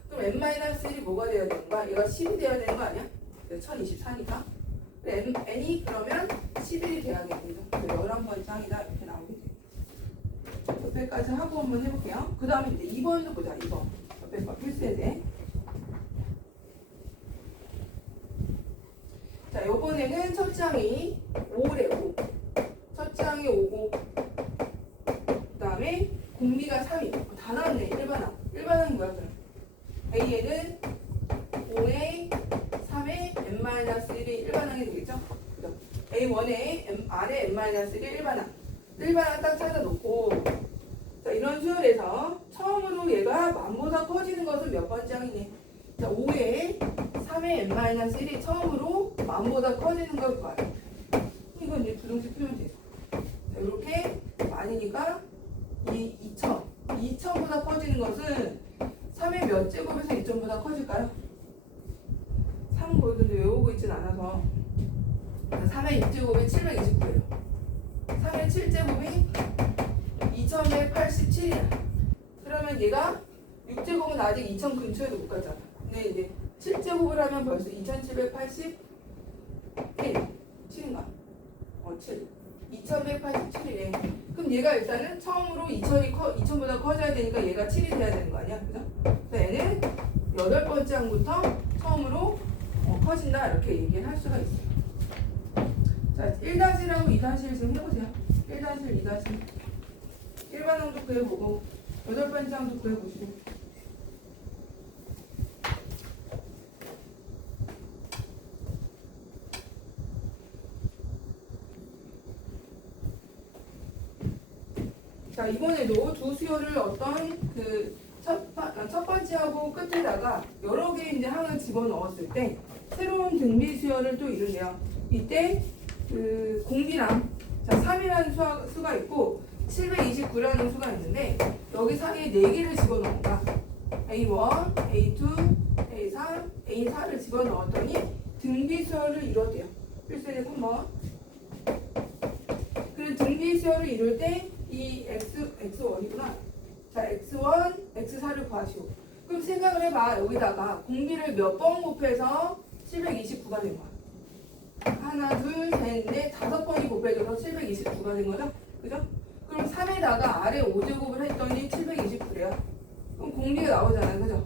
그럼 n-1이 뭐가 돼야 되는 거야? 얘가 10이 돼야 되는 거 아니야? 1024니까. n이 그러면 11이 돼야겠죠. 11번째 항이다 이렇게 나오게 돼. 옆에까지 하고 한번 해볼게요. 그 다음에 이제 2번도 보자. 2번. 옆에 거 필수해야 돼. 자, 요번에는 첫째 항이 5래 5. 첫째 항이 5고 그 다음에 공비가 3이 다 나왔네. 일반항이 뭐야 그럼? A에는 5에 3에 n-1이 일반항이 되겠죠? 그죠? A1에 R에 n-1이 일반항 딱 찾아놓고 자, 이런 수열에서 처음으로 얘가 만보다 커지는 것은 몇 번째 항이니? 자, 5에 3의 n-1이 처음으로 만보다 커지는 걸 구하래. 이건 이제 부등식 풀면 되죠. 자, 이렇게 만이니까 2000보다 커지는 것은 3의 몇 제곱에서 2000보다 커질까요? 3 보이던데 외우고 있진 않아서 3의 6제곱이 729예요. 3의 7제곱이 2187이야. 그러면 얘가 6제곱은 아직 2000 근처에도 못 갔잖아. 근데 이제 7제곱을 하면 벌써 2787 7인가? 7 2187이래. 그럼 얘가 일단은 처음으로 2000보다 커져야 되니까 얘가 7이 돼야 되는 거 아니야? 그죠? 그래서 얘는 8번째 항부터 처음으로 커진다 이렇게 얘기를 할 수가 있어요. 자, 1-1하고 2-1 좀 해보세요. 1-1, 2-1 일반항도 구해보고 8번째 항도 구해보시고. 자, 이번에도 두 수열을 어떤 첫 번째하고 끝에다가 여러 개의 이제 항을 집어넣었을 때 새로운 등비 수열을 또 이루네요. 이때 그 공비랑 자 3이라는 수가 있고 729라는 수가 있는데 여기 사이에 4개를 집어넣은 거야. A1, A2, A3, A4를 집어넣었더니 등비 수열을 이뤘대요. 필수에 3번. 그 등비 수열을 이룰 때 이 X1이구나. 자, X1, X4를 구하시오. 그럼 생각을 해봐. 여기다가 공비를 몇 번 곱해서 729가 된 거야. 하나, 둘, 셋, 넷, 5번이 곱해져서 729가 된 거죠? 그죠? 그럼 3에다가 아래 5제곱을 했더니 729래요. 그럼 공비가 나오잖아요. 그죠?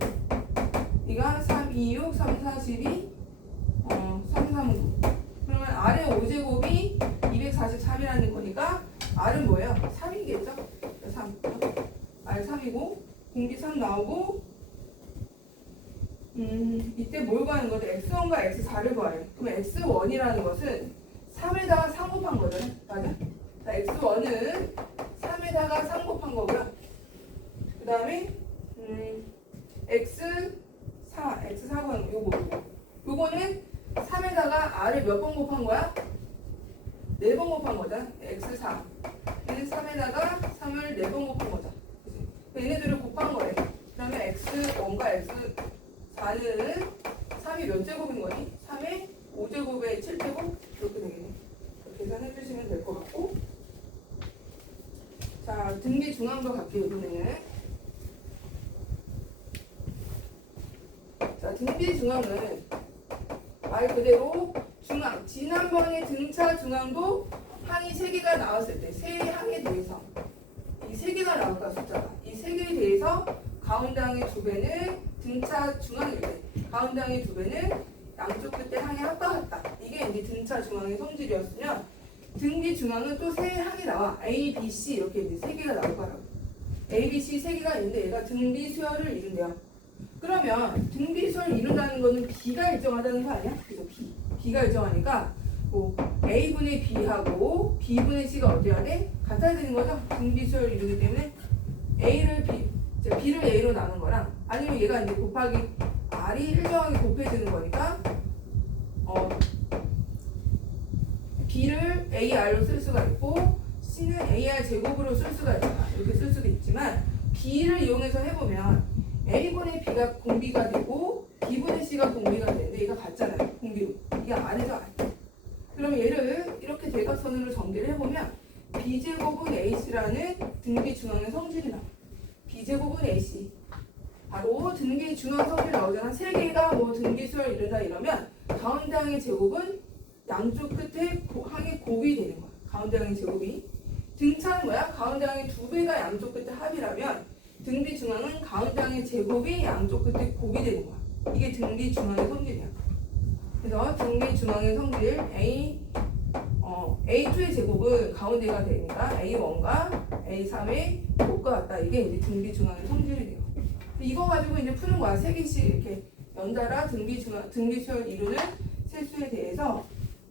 이가 3, 2, 6, 3, 4, 12, 3, 3, 9. 그러면 아래 5제곱이 243이라는 거니까 R은 뭐예요? 3이겠죠? 3. R 3이고 공비 3 나오고 이때 뭘 구하는 거죠? X1과 X4를 구하래요. 그럼 X1이라는 것은 3에다가 3 곱한 거잖아요. 맞아? 자, X1은 3에다가 3 곱한 거고요. 그 다음에 X4 요거는 3에다가 R을 몇 번 곱한 거야? 4번 곱한 곱한 거잖아. x4. 얘는 3에다가 3을 4번 곱한 거죠. 그치? 얘네들을 곱한 거래. 그러면 x1과 x4는 3이 몇 제곱인 거니? 3의 5제곱에 7제곱? 이렇게 되겠네. 계산해 주시면 될 것 같고. 자, 등비 중앙도 갈게요, 이번에는. 자, 등비 중앙은 말 그대로 중앙. 지난번에 등차 중앙도 항이 3개가 나왔을 때, 세 항에 대해서 이 3개가 나올까, 숫자가. 이 3개에 대해서 가운데 항의 2배는 등차 중앙일 때, 가운데 항의 2배는 양쪽 끝에 항이 합각했다. 이게 이제 등차 중앙의 성질이었으면 등비 중앙은 또 세 항이 나와. A, B, C 이렇게 이제 3개가 나올 거라고. A, B, C 3개가 있는데 얘가 등비 수열을 이룬대요. 그러면 등비 수열을 이룬다는 거는 B가 일정하다는 거 아니야? 그죠? B가 일정하니까 뭐 A분의 B하고 B분의 C가 어때야 돼? 같아야 되는 거죠? 등비 수열을 이루기 때문에 A를 B를 A로 나눈 거랑 아니면 얘가 이제 곱하기 R이 일정하게 곱해지는 거니까 B를 AR로 쓸 수가 있고 C는 AR 제곱으로 쓸 수가 있잖아. 이렇게 쓸 수도 있지만 B를 이용해서 해보면 A분의 B가 공비가 되고 B분의 C가 공비가 되는데 얘가 같잖아요. 공비로. 이게 안에서 안 돼. 그러면 얘를 이렇게 대각선으로 전개를 해보면 B제곱은 AC라는 등비 중앙의 성질이 나와. B제곱은 AC. 바로 등비 중앙 성질 나오잖아. 3개가 뭐 등비 수열 이른다 이러면 가운데 항의 제곱은 양쪽 끝에 항의 곱이 되는 거야. 가운데 항의 제곱이. 등차는 뭐야? 가운데 항의 2배가 양쪽 끝에 합이라면 등비 중앙은 가운데 항의 제곱이 양쪽 끝에 곱이 되는 거야. 이게 등비 중앙의 성질이야. 그래서 등비 중앙의 성질 A2의 제곱은 가운데가 되니까 A1과 A3의 곱과 같다. 이게 이제 등비 중앙의 성질이 돼요. 이거 가지고 이제 푸는 거야. 3개씩 이렇게 연달아 등비 수열 이루는 실수에 대해서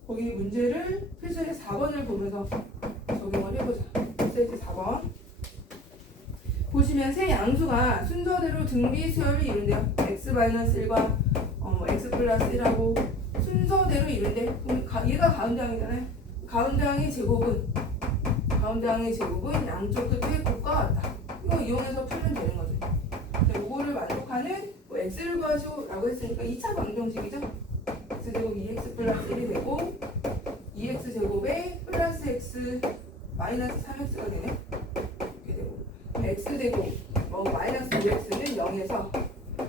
거기 문제를 필수의 4번을 보면서 적용을 해보자. 필수의 4번. 보시면 세 양수가 순서대로 등비 수열을 이룬대요. x-1과 x 플러스 1하고 순서대로 이룬대. 얘가 가운데 항이잖아요. 가운데 항의 제곱은 양쪽 끝에 곱과 같다. 이거 이용해서 풀면 되는 거죠. 이거를 만족하는 뭐 x를 구하시오라고 했으니까 2차 방정식이죠. x제곱 2x 플러스 1이 되고 2x 제곱에 플러스 x 마이너스 3x가 되네. 이렇게 되고 x제곱 마이너스 2x는 0에서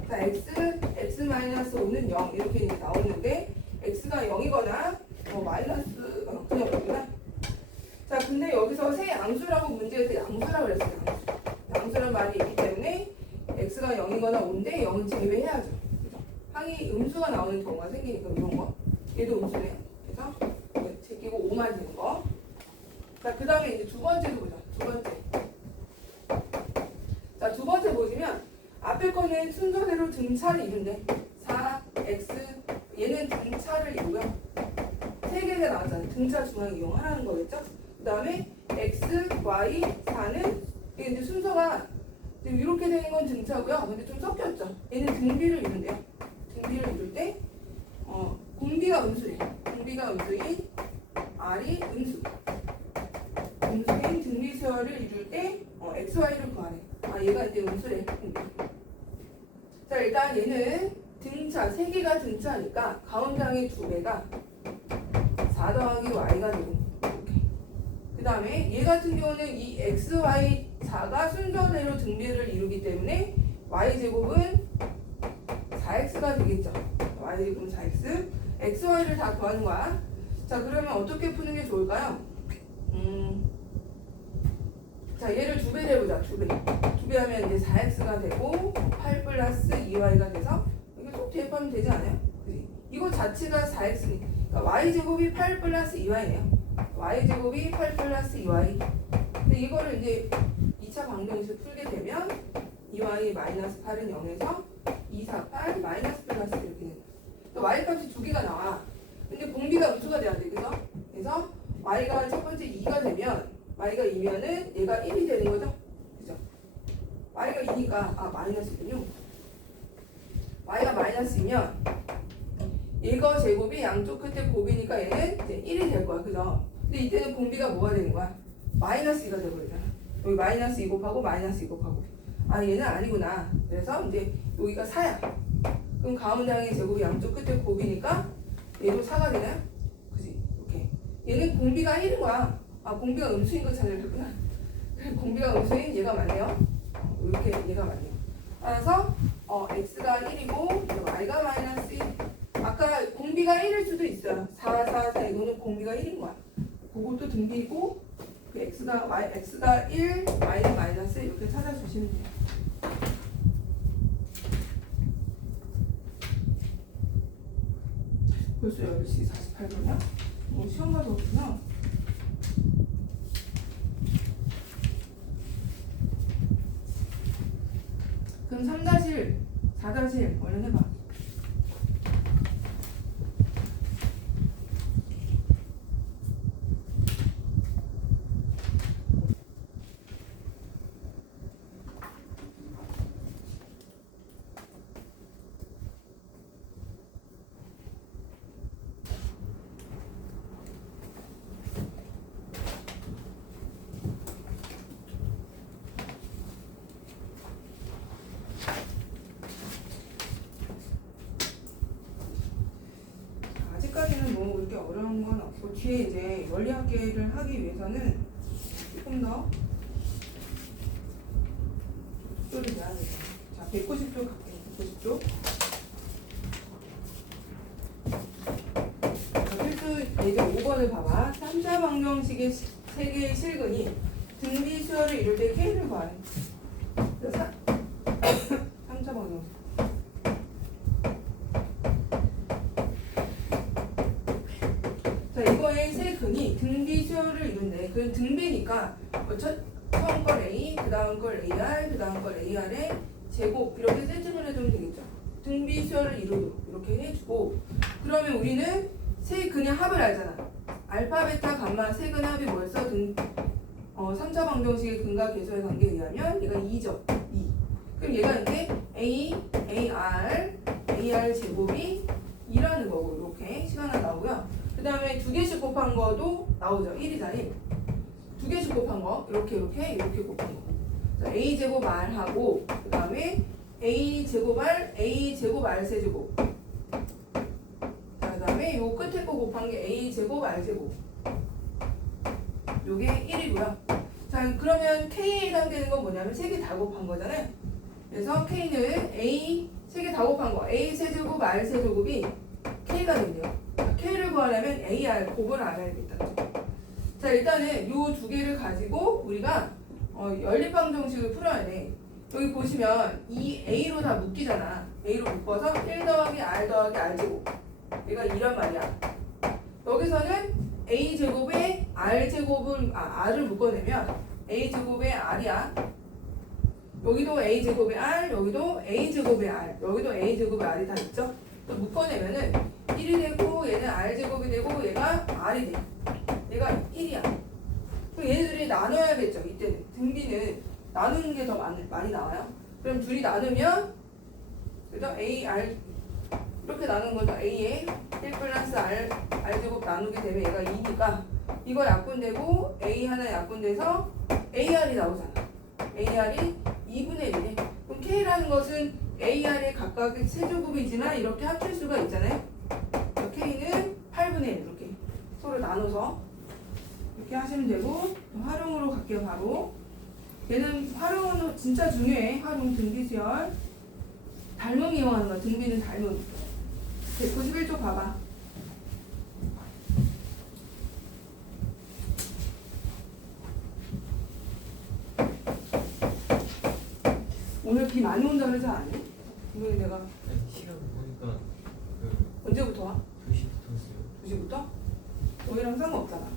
자 x 마이너스 5는 0 이렇게 이제 나오는데 x가 0이거나 마이너스 그냥 0이구나. 자 근데 여기서 세 양수라고 문제에서 양수라고 그랬어요. 양수란 말이 있기 때문에 x가 0이거나 5인데 0은 제외해야죠. 그죠? 항이 음수가 나오는 경우가 생기니까 이런 거 얘도 음수네. 그래서 제끼고 5만 되는 거. 자 그 다음에 이제 두 번째도 보자. 자 두 번째 보시면 앞에 거는 순서대로 등차를 이룬대. 4x 얘는 등차를 이루고요. 3개가 나왔잖아요. 등차 중앙 이용하라는 거겠죠. 그 다음에 x, y, 4는 이게 이제 순서가 지금 이렇게 되는 건 등차고요. 근데 좀 섞였죠. 얘는 등비를 이룬대요. 등비를 이룰 때 공비가 음수예요. 공비가 음수인 R이 음수인 등비 수열을 이룰 때 x, y를 구하래. 얘가 이제 음수래. 자 일단 얘는 등차 3개가 등차니까 가운데 항의 2배가 4 더하기 y가 되고 이렇게. 그 다음에 얘 같은 경우는 이 x, y 4가 순서대로 등비를 이루기 때문에 y제곱은 4x가 되겠죠. y제곱은 4x x, y를 다 구하는 거야. 자 그러면 어떻게 푸는 게 좋을까요? 자 얘를 2배를 해보자. 2배 하면 이제 4x가 되고 8 플러스 2y가 돼서 이거 꼭 대입하면 되지 않아요? 그치? 이거 자체가 4x니까 그러니까 y제곱이 8 플러스 2y네요. y제곱이 8 플러스 2y. 근데 이거를 이제 2차 방정식을 풀게 되면 2y 마이너스 8은 0에서 2, 4, 8 마이너스 플러스 이렇게 되는 거예요. 그러니까 y값이 2개가 나와. 근데 공비가 음수가 돼야 돼. 그래서 y가 첫 번째 2가 되면 y가 2면은 얘가 1이 되는 거죠. 그죠? y가 2니까 마이너스군요. y가 마이너스이면 이거 제곱이 양쪽 끝에 곱이니까 얘는 이제 1이 될 거야. 그죠? 근데 이때는 공비가 뭐가 되는 거야? 마이너스 2가 되버리잖아. 여기 마이너스 2 곱하고 마이너스 2 곱하고. 아 얘는 아니구나. 그래서 이제 여기가 4야. 그럼 가운데 항의 제곱이 양쪽 끝에 곱이니까 얘도 4가 되나요? 그지? 이렇게. 얘는 공비가 1인 거야. 아 공비가 음수인 거 찾아야겠구나. 공비가 음수인 얘가 맞네요. 이렇게 얘가 맞네요. 따라서 x가 1이고 y가 마이너스 1. 아까 공비가 1일 수도 있어요. 4, 4, 4 이거는 공비가 1인 거야. 그것도 등비고 그 x가 1, y는 마이너스 이렇게 찾아주시면 돼요. 벌써 10시 48분이야? 시험 가서 없구나. 그럼 3-1, 4-1 얼른 해봐. 아직까지는 뭐 그렇게 어려운 건 없고 뒤에 이제 원리학계를 하기 위해서는 조금 더 속도를 내야 돼요. 자, 190쪽 갈게요. 190쪽. 자, 필수 예제 5번을 봐봐. 3차 방정식의 세 개의 실근이 등비 수열을 이룰 때 K를 구하래. 3차 방정식. 자, 이거의 세 근이 등비 수열을 이룬대. 그럼 등비니까 처음 걸 A, 그 다음 걸 AR, 그 다음 걸 AR의 제곱 이렇게 세트로 해주면 되겠죠. 등비 수열을 이루도록 이렇게 해주고 그러면 우리는 세 근의 합을 알잖아. 알파, 베타, 감마 세 근의 합이 뭐였어? 3차 방정식의 근과 계수의 관계에 의하면 얘가 2죠. 2. 그럼 얘가 이제 A, AR 제곱이 2라는 거고 이렇게 시간이 나오고요. 그 다음에 두 개씩 곱한 거도 나오죠. 1이잖아. 1. 두 개씩 곱한 거 이렇게 곱한 거. 자, A 제곱 R하고 그 다음에 A 제곱 R, A 제곱 R 세제곱. 자, 그 다음에 요 끝에 거 곱한 게 A 제곱 R 제곱. 요게 1이고요. 자, 그러면 K에 해당되는 건 뭐냐면 세 개 다 곱한 거잖아요. 그래서 K는 A 세 개 다 곱한 거 A 세제곱 R 세제곱이 K가 된대요. K를 구하려면 AR 곱을 알아야겠다. 자, 일단은 요 두 개를 가지고 우리가 연립방정식을 풀어야 돼. 여기 보시면 이 A로 다 묶이잖아. A로 묶어서 1 더하기 R 더하기 R 제곱. 얘가 이란 말이야. 여기서는 A 제곱에 R 제곱을 R을 묶어내면 A 제곱에 R이야. 여기도 A 제곱에 R, 여기도 A 제곱에 R, 여기도 A 제곱에 R이 다 있죠. 또 묶어내면은 1이 되고 얘는 R 제곱이 되고 얘가 R이 돼. 얘가 1이야. 그럼 얘네들이 나눠야겠죠. 이때는 등비는 나누는 게 더 많이 나와요. 그럼 둘이 나누면 그죠? A, R 이렇게 나누는 거죠. A에 1 플러스 R 제곱 나누게 되면 얘가 2니까 이거 약분되고 A 하나 약분돼서 AR이 나오잖아. AR이 2분의 1이네. 그럼 K라는 것은 AR의 각각의 세제곱이지만 이렇게 합칠 수가 있잖아요. K는 8분의 1 이렇게 서로 나눠서 이렇게 하시면 되고 활용으로 갈게요. 바로 얘는 활용은 진짜 중요해. 활용 등비수열 닮음 이용하는 거야. 등비는 닮음. 191쪽 봐봐. 오늘 비 많이 온다 그러지 않니? 이번에 내가 시간 보니까 언제부터 와? 2시부터였어요. 2시부터? 너희랑 상관없잖아.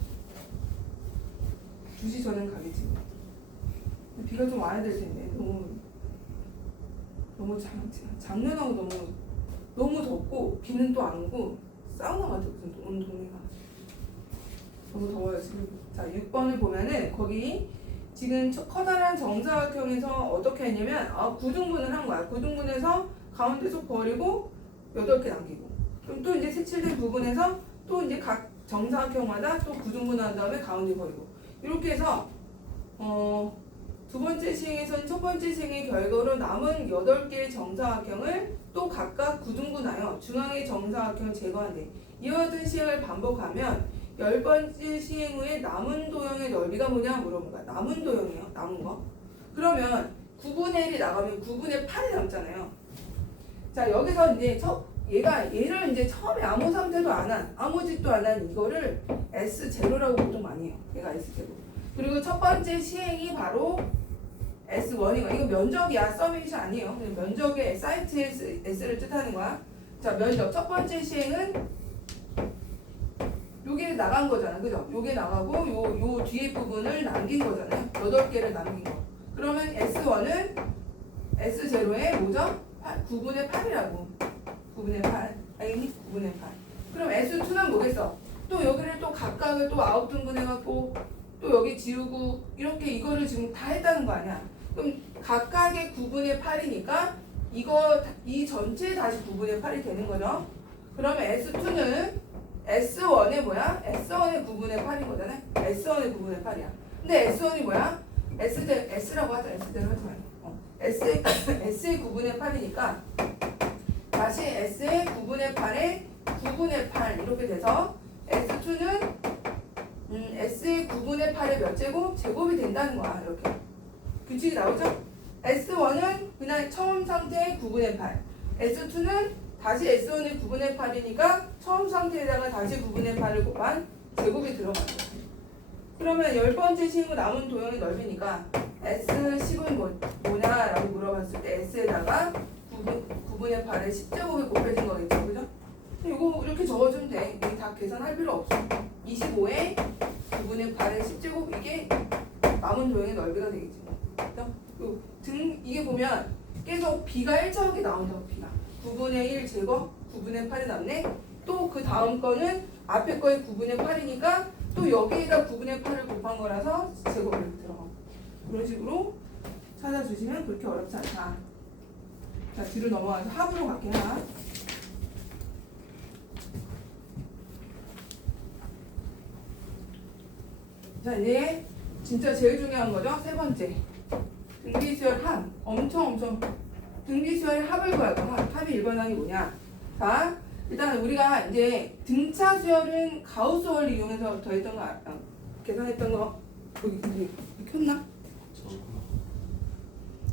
2시 전엔 가겠지. 비가 좀 와야 될 텐데 너무 작년하고 너무 덥고 비는 또 안 오고 사우나 같아. 무슨 온 동네가 너무 더워요 지금. 자, 6번을 보면은 거기 지금 커다란 정사각형에서 어떻게 했냐면 9등분을 한 거야. 9등분해서 가운데 속 버리고 8개 남기고 그럼 또 이제 색칠된 부분에서 또 이제 각 정사각형마다 또 구등분한 다음에 가운데 버리고 이렇게 해서 두 번째 시행에서는 첫 번째 시행의 결과로 남은 8개의 정사각형을 또 각각 구등분하여 중앙의 정사각형을 제거한대. 이와 같은 시행을 반복하면 10번째 시행 후에 남은 도형의 넓이가 뭐냐 물어본 거야. 남은 도형이에요. 남은 거. 그러면 9분의 1이 나가면 9분의 8이 남잖아요. 자, 여기서 이제 얘를 이제 처음에 아무 상태도 안 한, 아무 짓도 안 한 이거를 S0라고 보통 많이 해요. 얘가 S0. 그리고 첫 번째 시행이 바로 S1이고, 이거 면적이야. 서밋이 아니에요. 그냥 면적의 사이트의 S를 뜻하는 거야. 자, 면적. 첫 번째 시행은 요게 나간 거잖아. 그죠? 요게 나가고, 요 뒤에 부분을 남긴 거잖아요. 8개를 남긴 거. 그러면 S1은 S0의 뭐죠? 9분의 8이라고. 9분의 8. 알겠니? 9분의 8. 그럼 S2는 뭐겠어? 또 여기를 또 각각을 또 9등분 해갖고, 또 여기 지우고, 이렇게 이거를 지금 다 했다는 거 아니야? 그럼 각각의 9분의 8이니까, 이 전체 다시 9분의 8이 되는 거죠? 그러면 S2는 S1의 뭐야? S1의 9분의 8인 거잖아? S1의 9분의 8이야. 근데 S1이 뭐야? S라고 하자. S대로 하지 말고. S의 9분의 8이니까 다시 S의 9분의 8에 9분의 8 이렇게 돼서 S2는 S의 9분의 8의 몇 제곱? 제곱이 된다는 거야. 이렇게. 규칙이 나오죠? S1은 그냥 처음 상태의 9분의 8. S2는 다시 S1의 9분의 8이니까 처음 상태에다가 다시 9분의 8을 곱한 제곱이 들어가는 거야. 그러면 10번째 시행후 남은 도형의 넓이니까 S10은 뭐냐라고 물어봤을 때 S에다가 9분의 8에 10제곱이 곱해진 거겠죠. 그죠? 이거 이렇게 적어주면 돼. 여기 다 계산할 필요 없어. 25에 9분의 8에 10제곱 이게 남은 도형의 넓이가 되겠지. 그죠? 이게 보면 계속 B가 1차하게 나온다고. B가 9분의 1 제곱 9분의 8이 남네. 또 그 다음 거는 앞에 거의 9분의 8이니까 또 여기에다 9분의 8을 곱한 거라서 제곱이 이렇게 들어가고. 그런 식으로 찾아주시면 그렇게 어렵지 않다. 자, 뒤로 넘어가서 합으로 갈게요. 자, 이제 진짜 제일 중요한 거죠. 세 번째. 등비수열 합. 엄청 등비수열 합을 구할 거야. 합이 1번항이 뭐냐. 자, 일단 우리가 이제 등차 수열은 가우스 원리 이용해서 더했던 거 계산했던 거 여기 켰나?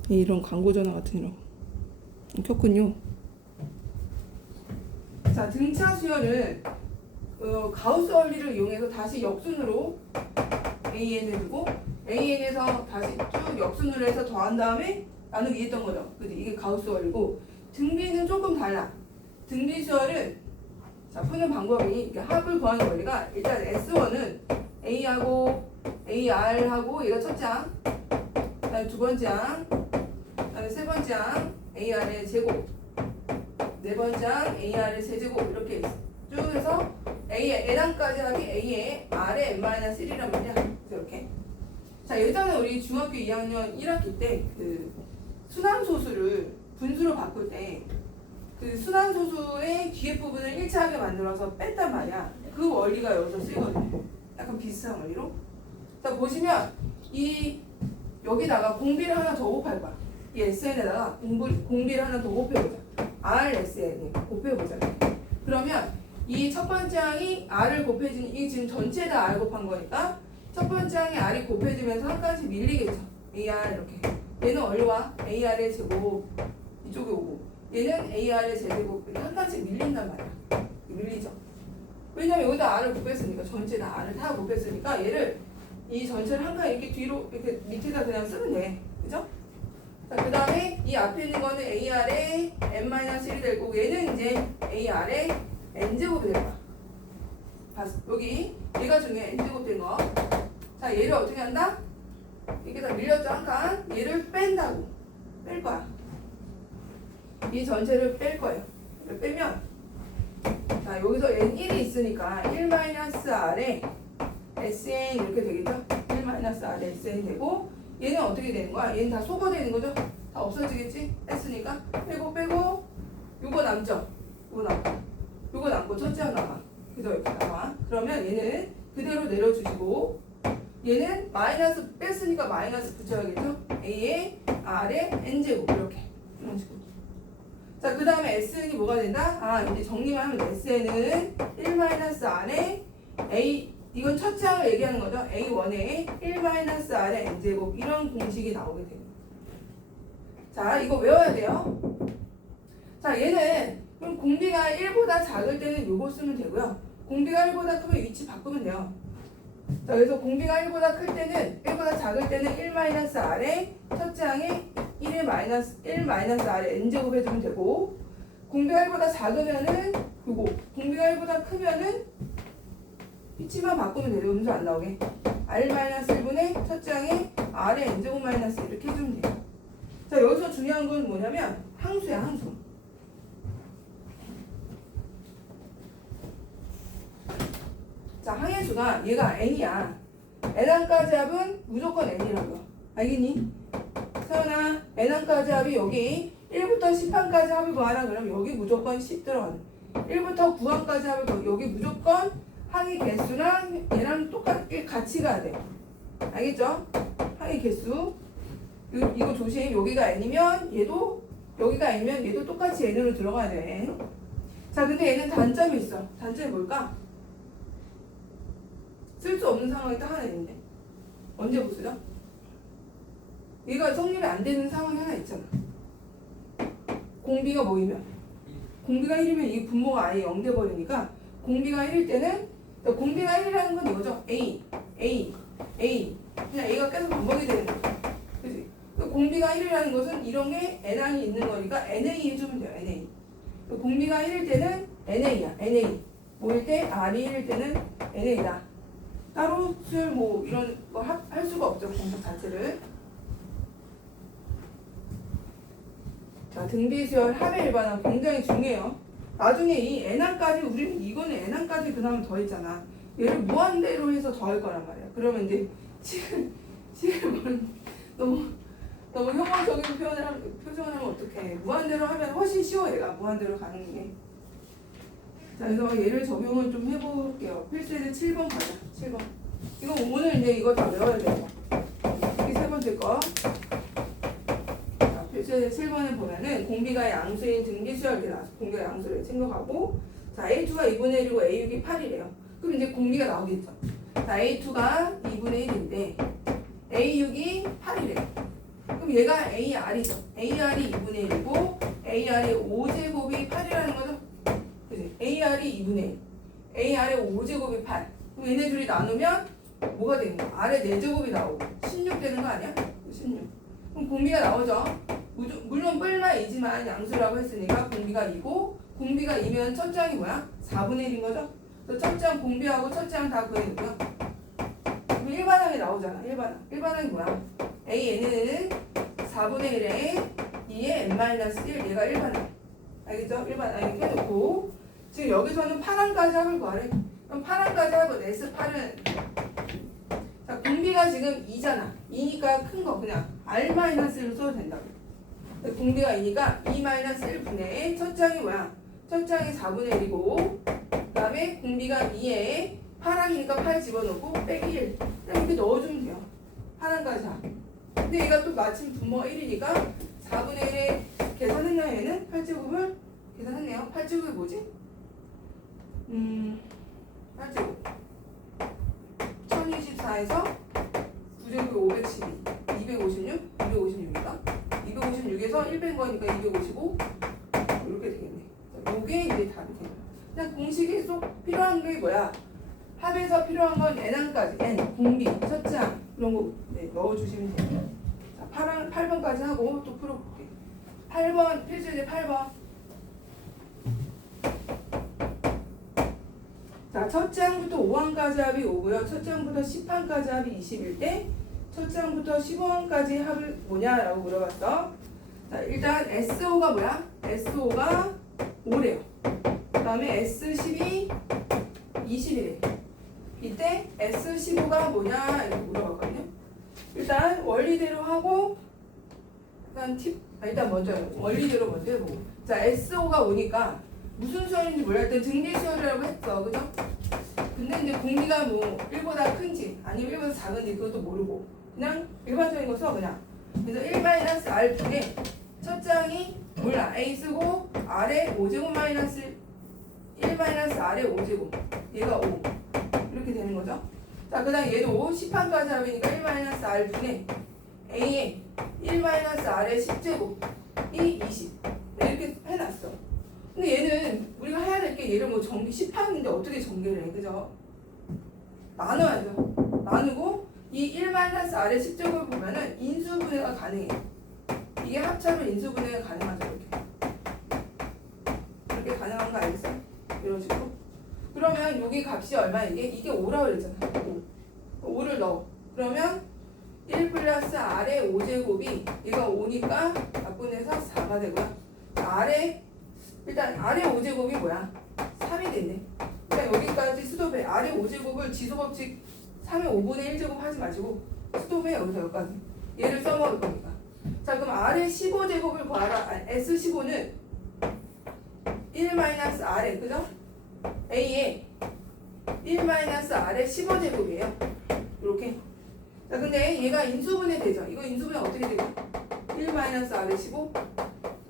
이런 광고 전화 같은 이런 켰군요. 자, 등차 수열은 가우스 원리를 이용해서 다시 역순으로 AN을 두고 AN에서 다시 쭉 역순으로 해서 더한 다음에 나누기 했던 거죠. 그치? 이게 가우스 원리고 등비는 조금 달라. 등비 수열은 자, 푸는 방법이 이렇게 합을 구하는 원리가 일단 S1은 A하고 AR하고 얘가 첫째 항, 그다음에 두 번째 항, 그다음에 세 번째 항 AR의 제곱, 네 번째 항 AR의 세제곱 이렇게 쭉 해서 A의 N항까지 하기 A의 R의 N-1이란 말이야. 이렇게. 자, 예전에 우리 중학교 2학년 1학기 때 그 순환소수를 분수로 바꿀 때 그 순환소수의 뒤에 부분을 일치하게 만들어서 뺐단 말이야. 그 원리가 여기서 쓰이거든요. 약간 비슷한 원리로. 자, 보시면 여기다가 공비를 하나 더 곱할 거야. 이 SN에다가 공비를 하나 더 곱해보자. RSN 곱해보자. 그러면 이 첫 번째 항이 R을 곱해주는 이 지금 전체 다 R 곱한 거니까 첫 번째 항이 R이 곱해지면서 한 칸씩 밀리겠죠. AR 이렇게. 얘는 어디로 와? AR의 제곱 이쪽에 오고 얘는 AR의 제곱 이렇게 한 칸씩 밀린단 말이야. 밀리죠. 왜냐면 여기다 R을 곱했으니까 전체 다 R을 다 곱했으니까 얘를 이 전체를 한 칸 이렇게 뒤로 이렇게 밑에다 그냥 쓰면 돼. 그죠? 자, 그 다음에 이 앞에 있는 거는 AR의 N-1이 될 거고 얘는 이제 AR의 N제곱이 될 거야. 봤어? 여기 얘가 중요해. N제곱 된 거. 자, 얘를 어떻게 한다? 이렇게 다 밀렸죠, 한 칸. 얘를 뺀다고. 뺄 거야. 이 전체를 뺄 거예요. 빼면 자, 여기서 N1이 있으니까 1-R에 SN 이렇게 되겠죠? 1-R에 SN 되고 얘는 어떻게 되는 거야? 얘는 다 소거되는 거죠? 다 없어지겠지? 했으니까 빼고 요거 남죠? 요거 남고 첫째 하나 남아. 그래서 이렇게 나와. 그러면 얘는 그대로 내려주시고 얘는 마이너스 뺐으니까 마이너스 붙여야겠죠? A에 R에 N제곱 이렇게 이런 식으로. 자, 그 다음에 Sn이 뭐가 된다? 아, 이제 정리만 하면 Sn은 1-R에 A, 이건 첫 장을 얘기하는 거죠. A1에 1-R에 N제곱 이런 공식이 나오게 됩니다. 자, 이거 외워야 돼요. 자, 얘는 그럼 공비가 1보다 작을 때는 요거 쓰면 되고요. 공비가 1보다 크면 위치 바꾸면 돼요. 자, 그래서 공비가 1보다 클 때는 1보다 작을 때는 1-R에 첫째 항에 1-R에 N제곱 해주면 되고 공비가 1보다 작으면은 요거 공비가 1보다 크면은 위치만 바꾸면 돼요. 음수 안 나오게 R-1분의 첫째 항에 R의 N제곱 마이너스 이렇게 해주면 돼요. 자, 여기서 중요한 건 뭐냐면 항수야, 항수. 자, 항해수가 얘가 n이야. n항까지 합은 무조건 n이라고. 알겠니? 서연아, n항까지 합이 여기 1부터 10항까지 합을 구하라 그러면 여기 무조건 10 들어가는. 1부터 9항까지 합을 구하라. 여기 무조건 항의 개수랑 얘랑 똑같게 같이 가야 돼. 알겠죠? 항의 개수. 이거 조심. 여기가 n이면 얘도 여기가 n이면 얘도 똑같이 n으로 들어가야 돼. 자, 근데 얘는 단점이 있어. 단점이 뭘까? 쓸 수 없는 상황이 딱 하나 있는데 언제 보세요? 얘가 성립이 안 되는 상황이 하나 있잖아. 공비가 뭐이면 공비가 1이면 이 분모가 아예 0 돼버리니까 공비가 1일 때는 공비가 1이라는 건 이거죠. A 그냥 A가 계속 반복이 되는 거죠. 그치? 공비가 1이라는 것은 이런 게 N항이 있는 거니까 NA 해주면 돼요. NA. 공비가 1일 때는 NA야. NA. 뭐일 때 R이 1일 때는 NA다. 따로 수열 뭐 이런 거 할 수가 없죠. 공식 자체를. 자, 등비수열 합의 일반항 굉장히 중요해요. 나중에 이 n항까지 우리는 이거는 n항까지 그 다음에 더했잖아. 얘를 무한대로 해서 더할 거란 말이야. 그러면 이제 지금 너무 혐오적인 표현을 하면 어떡해. 무한대로 하면 훨씬 쉬워. 얘가 무한대로 가는 게. 자, 그래서 얘를 적용을 좀 해볼게요. 필수예제 7번 가자. 7번. 이거 오늘 이제 이거 다 외워야 돼요. 이게 세 번째 거. 자, 필수예제 7번에 보면은 공비가 양수인 등비수열 이렇게 나와서 공비가 양수를 생각하고, 자, A2가 2분의 1이고 A6이 8이래요. 그럼 이제 공비가 나오겠죠. 자, A2가 2분의 1인데 A6이 8이래요. 그럼 얘가 AR이죠. AR이 2분의 1이고 AR이 5제곱이 8이라는 거죠. 그치? AR이 2분의 1, AR의 5제곱이 8. 그럼 얘네 둘이 나누면 뭐가 되는 거야? R의 4제곱이 나오고 16 되는 거 아니야? 16. 그럼 공비가 나오죠. 물론 뿔마이지만 양수라고 했으니까 공비가 2고, 공비가 2면 첫 장이 뭐야? 4분의 1인 거죠? 그래서 첫 장 공비하고 첫 장 다 구해놓고요. 그럼 일반항이 나오잖아. 일반항이 뭐야? AN은 4분의 1에 2에 n-1, 얘가 일반항. 알겠죠? 일반항 이렇게 해놓고, 지금 여기서는 8항까지 합을 구하래. 그럼 8항까지 합은 S8은, 자, 공비가 지금 2잖아. 2니까 큰 거 그냥 R-1로 써도 된다고. 공비가 2니까 2-1분의 첫 장이 뭐야? 첫 장이 4분의 1이고, 그 다음에 공비가 2에 8항이니까 8 집어넣고 빼기 1. 그냥 이렇게 넣어주면 돼요. 8항까지 합. 근데 얘가 또 마침 분모가 1이니까 4분의 1에 계산했나요? 얘는 8제곱을 계산했네요. 8제곱이 뭐지? 8제곱 1024에서 9제곱이 512 256 256이니까 256에서 1 뺀 거니까 255 이렇게 되겠네. 이게 이제 답이 되는 거야. 그냥 공식이 쏙 필요한 게 뭐야? 합에서 필요한 건 n항까지, n, 공비, 첫째 항 이런 거 네, 넣어주시면 돼요. 자, 8번까지 하고 또 풀어볼게. 8번 필수제 8번. 자, 첫째 항부터 5항까지 합이 5고요. 첫째 항부터 10항까지 합이 20일 때 첫째 항부터 15항까지 합을 뭐냐라고 물어봤어. 자, 일단 SO가 뭐야? SO가 5래요. 그 다음에 S12 20이래. 이때 S15가 뭐냐 이렇게 물어봤거든요. 일단 원리대로 하고 일단 먼저 원리대로 먼저 해보고. 자, SO가 오니까 무슨 수열인지 몰라. 일단 등비 수열이라고 했어. 그죠? 근데 이제 공비가 뭐 1보다 큰지 아니면 1보다 작은지 그것도 모르고 그냥 일반적인 거 써 그냥. 그래서 1-R분의 첫 장이 몰라. A 쓰고 R에 5제곱 마이너스 1-R에 5제곱 얘가 5 이렇게 되는 거죠. 자, 그 다음 얘도 10판까지 합이니까 1-R분의 A에 1-R에 10제곱이 20 이렇게 해놨어. 근데 얘는 우리가 해야 될 게 얘를 뭐 전개 10판인데 어떻게 전개를 해, 그죠? 나눠야죠. 나누고 이 1-R의 10제곱을 보면은 인수분해가 가능해. 이게 합차면 인수분해가 가능하죠. 이렇게 가능한 거 알겠어요? 이런 식으로. 그러면 여기 값이 얼마? 이게 5라고 그랬잖아. 5. 5를 넣어. 그러면 1 플러스 R의 5제곱이 얘가 5니까 약분해서 4가 되고요. 일단 R의 5제곱이 뭐야? 3이 됐네. 그러니까 여기까지 수도배 R의 5제곱을 지수법칙 3의 5분의 1제곱 하지 마시고 수도배 여기까지 얘를 써먹을 거니까. 자, 그럼 R의 15제곱을 구하라. S15는 1-R에 그죠? A에 1-R의 15제곱이에요. 이렇게. 자, 근데 얘가 인수분해 되죠. 이거 인수분해 어떻게 되죠? 1-R의 15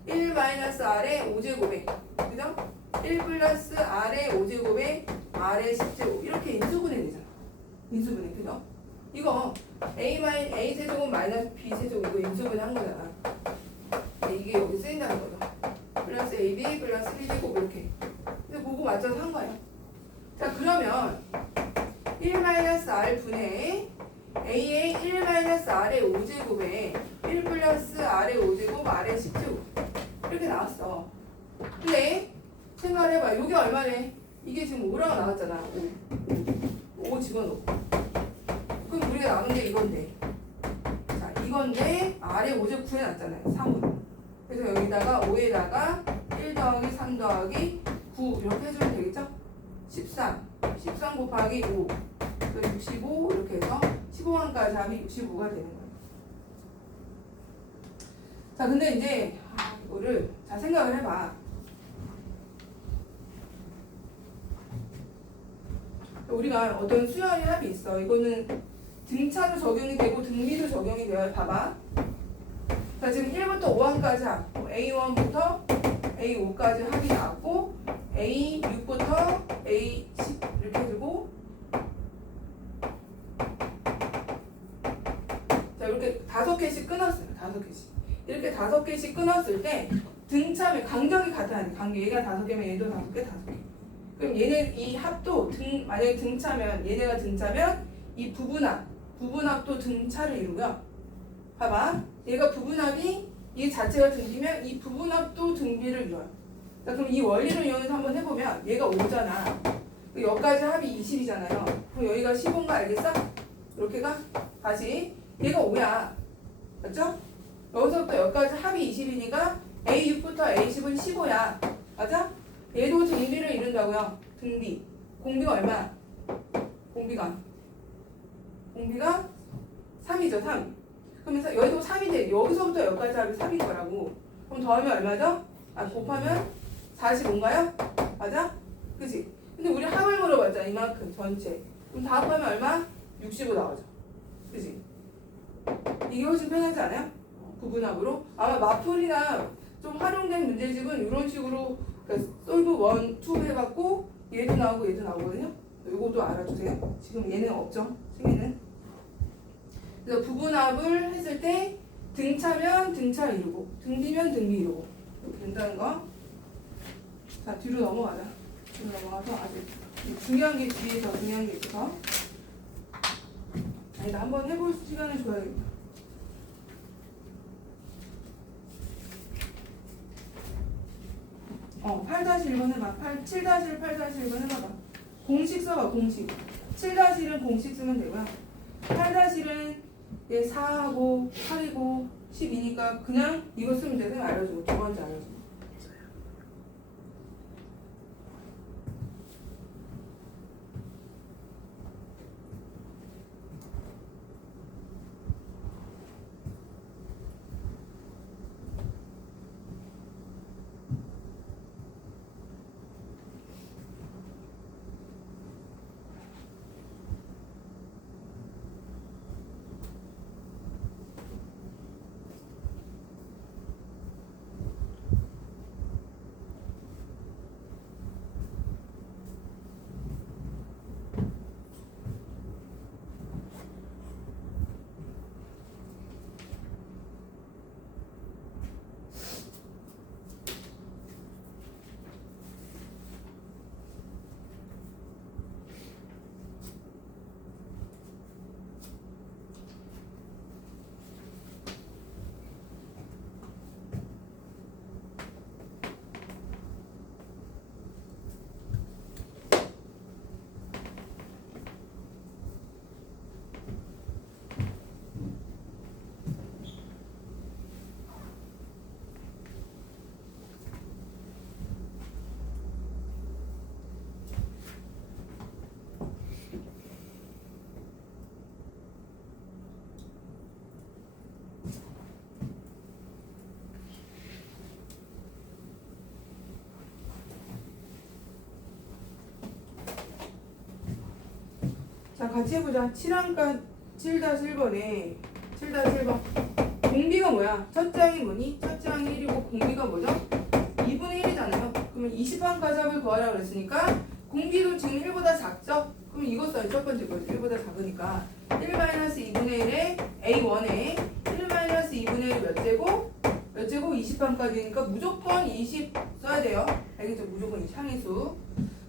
1-R의 5제곱에 그죠? 1 플러스 R의 5제곱에 R의 10제곱 이렇게 인수분해 되잖아. 인수분해 그죠? 이거 A 세제곱 마이너스 B 세제곱 이거 인수분해 한 거잖아. 이게 여기 쓰인다는 거죠. 플러스 AB 플러스 B제곱 이렇게. 근데 그거 맞춰서 한 거예요. 자, 그러면 1-R 분의 A의 1-R의 5제곱에 1 플러스 R의 5제곱 R의 10제곱 이렇게 나왔어. 근데 생각을 해봐. 이게 얼마래? 이게 지금 5라고 나왔잖아. 5 집어넣고. 그럼 우리가 나눈 게 이건데. 자, 이건데 R의 5제곱 구해놨잖아요. 3으로. 그래서 여기다가 5에다가 1 더하기 3 더하기 9 이렇게 해주면 되겠죠? 13 곱하기 5 65 이렇게 해서 15만까지 하면 65가 되는 거예요. 자, 근데 이제 이거를 자 생각을 해봐. 우리가 어떤 수열의 합이 있어. 이거는 등차도 적용이 되고 등비도 적용이 돼요. 봐봐. 자, 지금 1부터 5항까지 합. A1부터 A5까지 합이 나왔고 A6부터 A10 이렇게 해주고 자, 이렇게 5개씩 끊었어요. 5개씩. 이렇게 5개씩 끊었을 때 등차면 간격이 같아야 돼. 간격. 얘가 5개면 얘도 5개, 5개. 그럼 얘네 이 합도 만약에 등차면 얘네가 등차면 이 부분합도 등차를 이루고요. 봐봐. 얘가 부분합이 이 자체가 등비면 이 부분합도 등비를 이뤄요. 자, 그럼 이 원리를 이용해서 한번 해보면 얘가 5잖아. 여기까지 합이 20이잖아요. 그럼 여기가 15인가 알겠어? 이렇게가 다시 얘가 5야. 맞죠? 여기서부터 여기까지 합이 20이니까 A6부터 A10은 15야. 맞아? 얘도 등비를 이룬다고요. 등비. 공비가 얼마야? 공비가 3이죠. 3. 그러면서 여기도 3이 돼. 여기서부터 여기까지 합이 3인 거라고. 그럼 더하면 얼마죠? 곱하면 45인가요? 맞아? 그치? 근데 우리 합을 물어봤잖아. 이만큼 전체. 그럼 다 합하면 얼마? 65 나오죠. 그치? 이게 훨씬 편하지 않아요? 부분합으로. 아마 마플이나 좀 활용된 문제집은 이런 식으로 그러니까 솔브 1, 2 해갖고 얘도 나오고 얘도 나오거든요. 요것도 알아주세요. 지금 얘는 없죠. 생에는. 그래서 부분합을 했을 때 등차면 등차 이루고 등비면 등비 이루고 이렇게 된다는 거. 자, 뒤로 넘어가자. 뒤로 넘어가서 아주 중요한 게 뒤에 더 중요한 게 있어서 아니다. 한번 해볼 시간을 줘야겠다. 어, 8-1번 해봐. 7-1, 8-1번 해봐봐. 공식 써봐, 공식. 7-1은 공식 쓰면 되고요. 8-1은 얘 4하고 8이고 12니까 그냥 이거 쓰면 돼. 생각 알려주고. 두 번째 알려주고. 같이 해보자. 7-1번에 7-1번 공비가 뭐야? 첫 장이 뭐니? 첫 장이 1이고 공비가 뭐죠? 2분의 1이잖아요. 그러면 20반까지 합을 구하라고 그랬으니까 공비도 지금 1보다 작죠? 그럼 이거 써요. 첫 번째 거죠. 1보다 작으니까 1-2분의 1에 A1에 1-2분의 1이 몇 제곱? 몇 제곱? 20반까지니까 무조건 20 써야 돼요. 알겠죠? 무조건 20 항의수.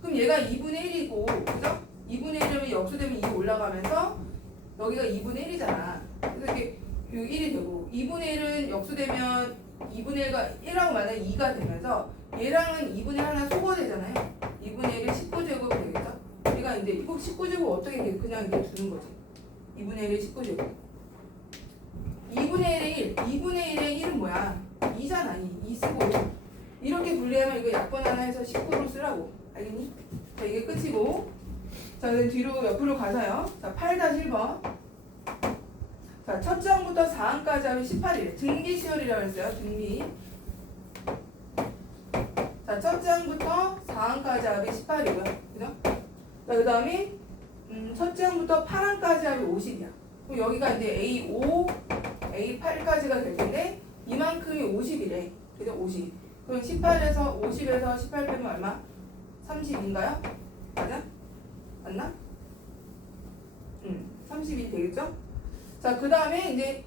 그럼 얘가 2분의 1이고 그죠? 2분의 1이면 역수되면 2 올라가면서 여기가 2분의 1이잖아. 그래서 이렇게 1이 되고 2분의 1은 역수되면 2분의 1과 1하고 만나면 2가 되면서 얘랑은 2분의 1 하나 소거되잖아요. 2분의 1이 19제곱이 되겠죠? 우리가 이제 이거 19제곱 어떻게 돼? 그냥 이렇게 두는 거지. 2분의 1이 19제곱. 2분의 1의 1. 2분의 1의 1은 뭐야? 2잖아. 2 쓰고. 이렇게 분리하면 이거 약분 하나 해서 19로 쓰라고. 알겠니? 자, 이게 끝이고. 자, 그럼 뒤로 옆으로 가서요. 자, 8-1번. 자, 첫 장부터 4항까지 하면 18이래. 등비수열이라고 했어요. 등비. 자, 첫 장부터 4항까지 하면 18이고요. 그죠? 자, 그 다음에 첫 장부터 8항까지 하면 50이야. 그럼 여기가 이제 A5, A8까지가 될 텐데 이만큼이 50이래. 그죠? 50. 그럼 18에서 50에서 18 빼면 얼마? 30인가요? 맞아? 맞나? 30이 되겠죠? 자, 그 다음에 이제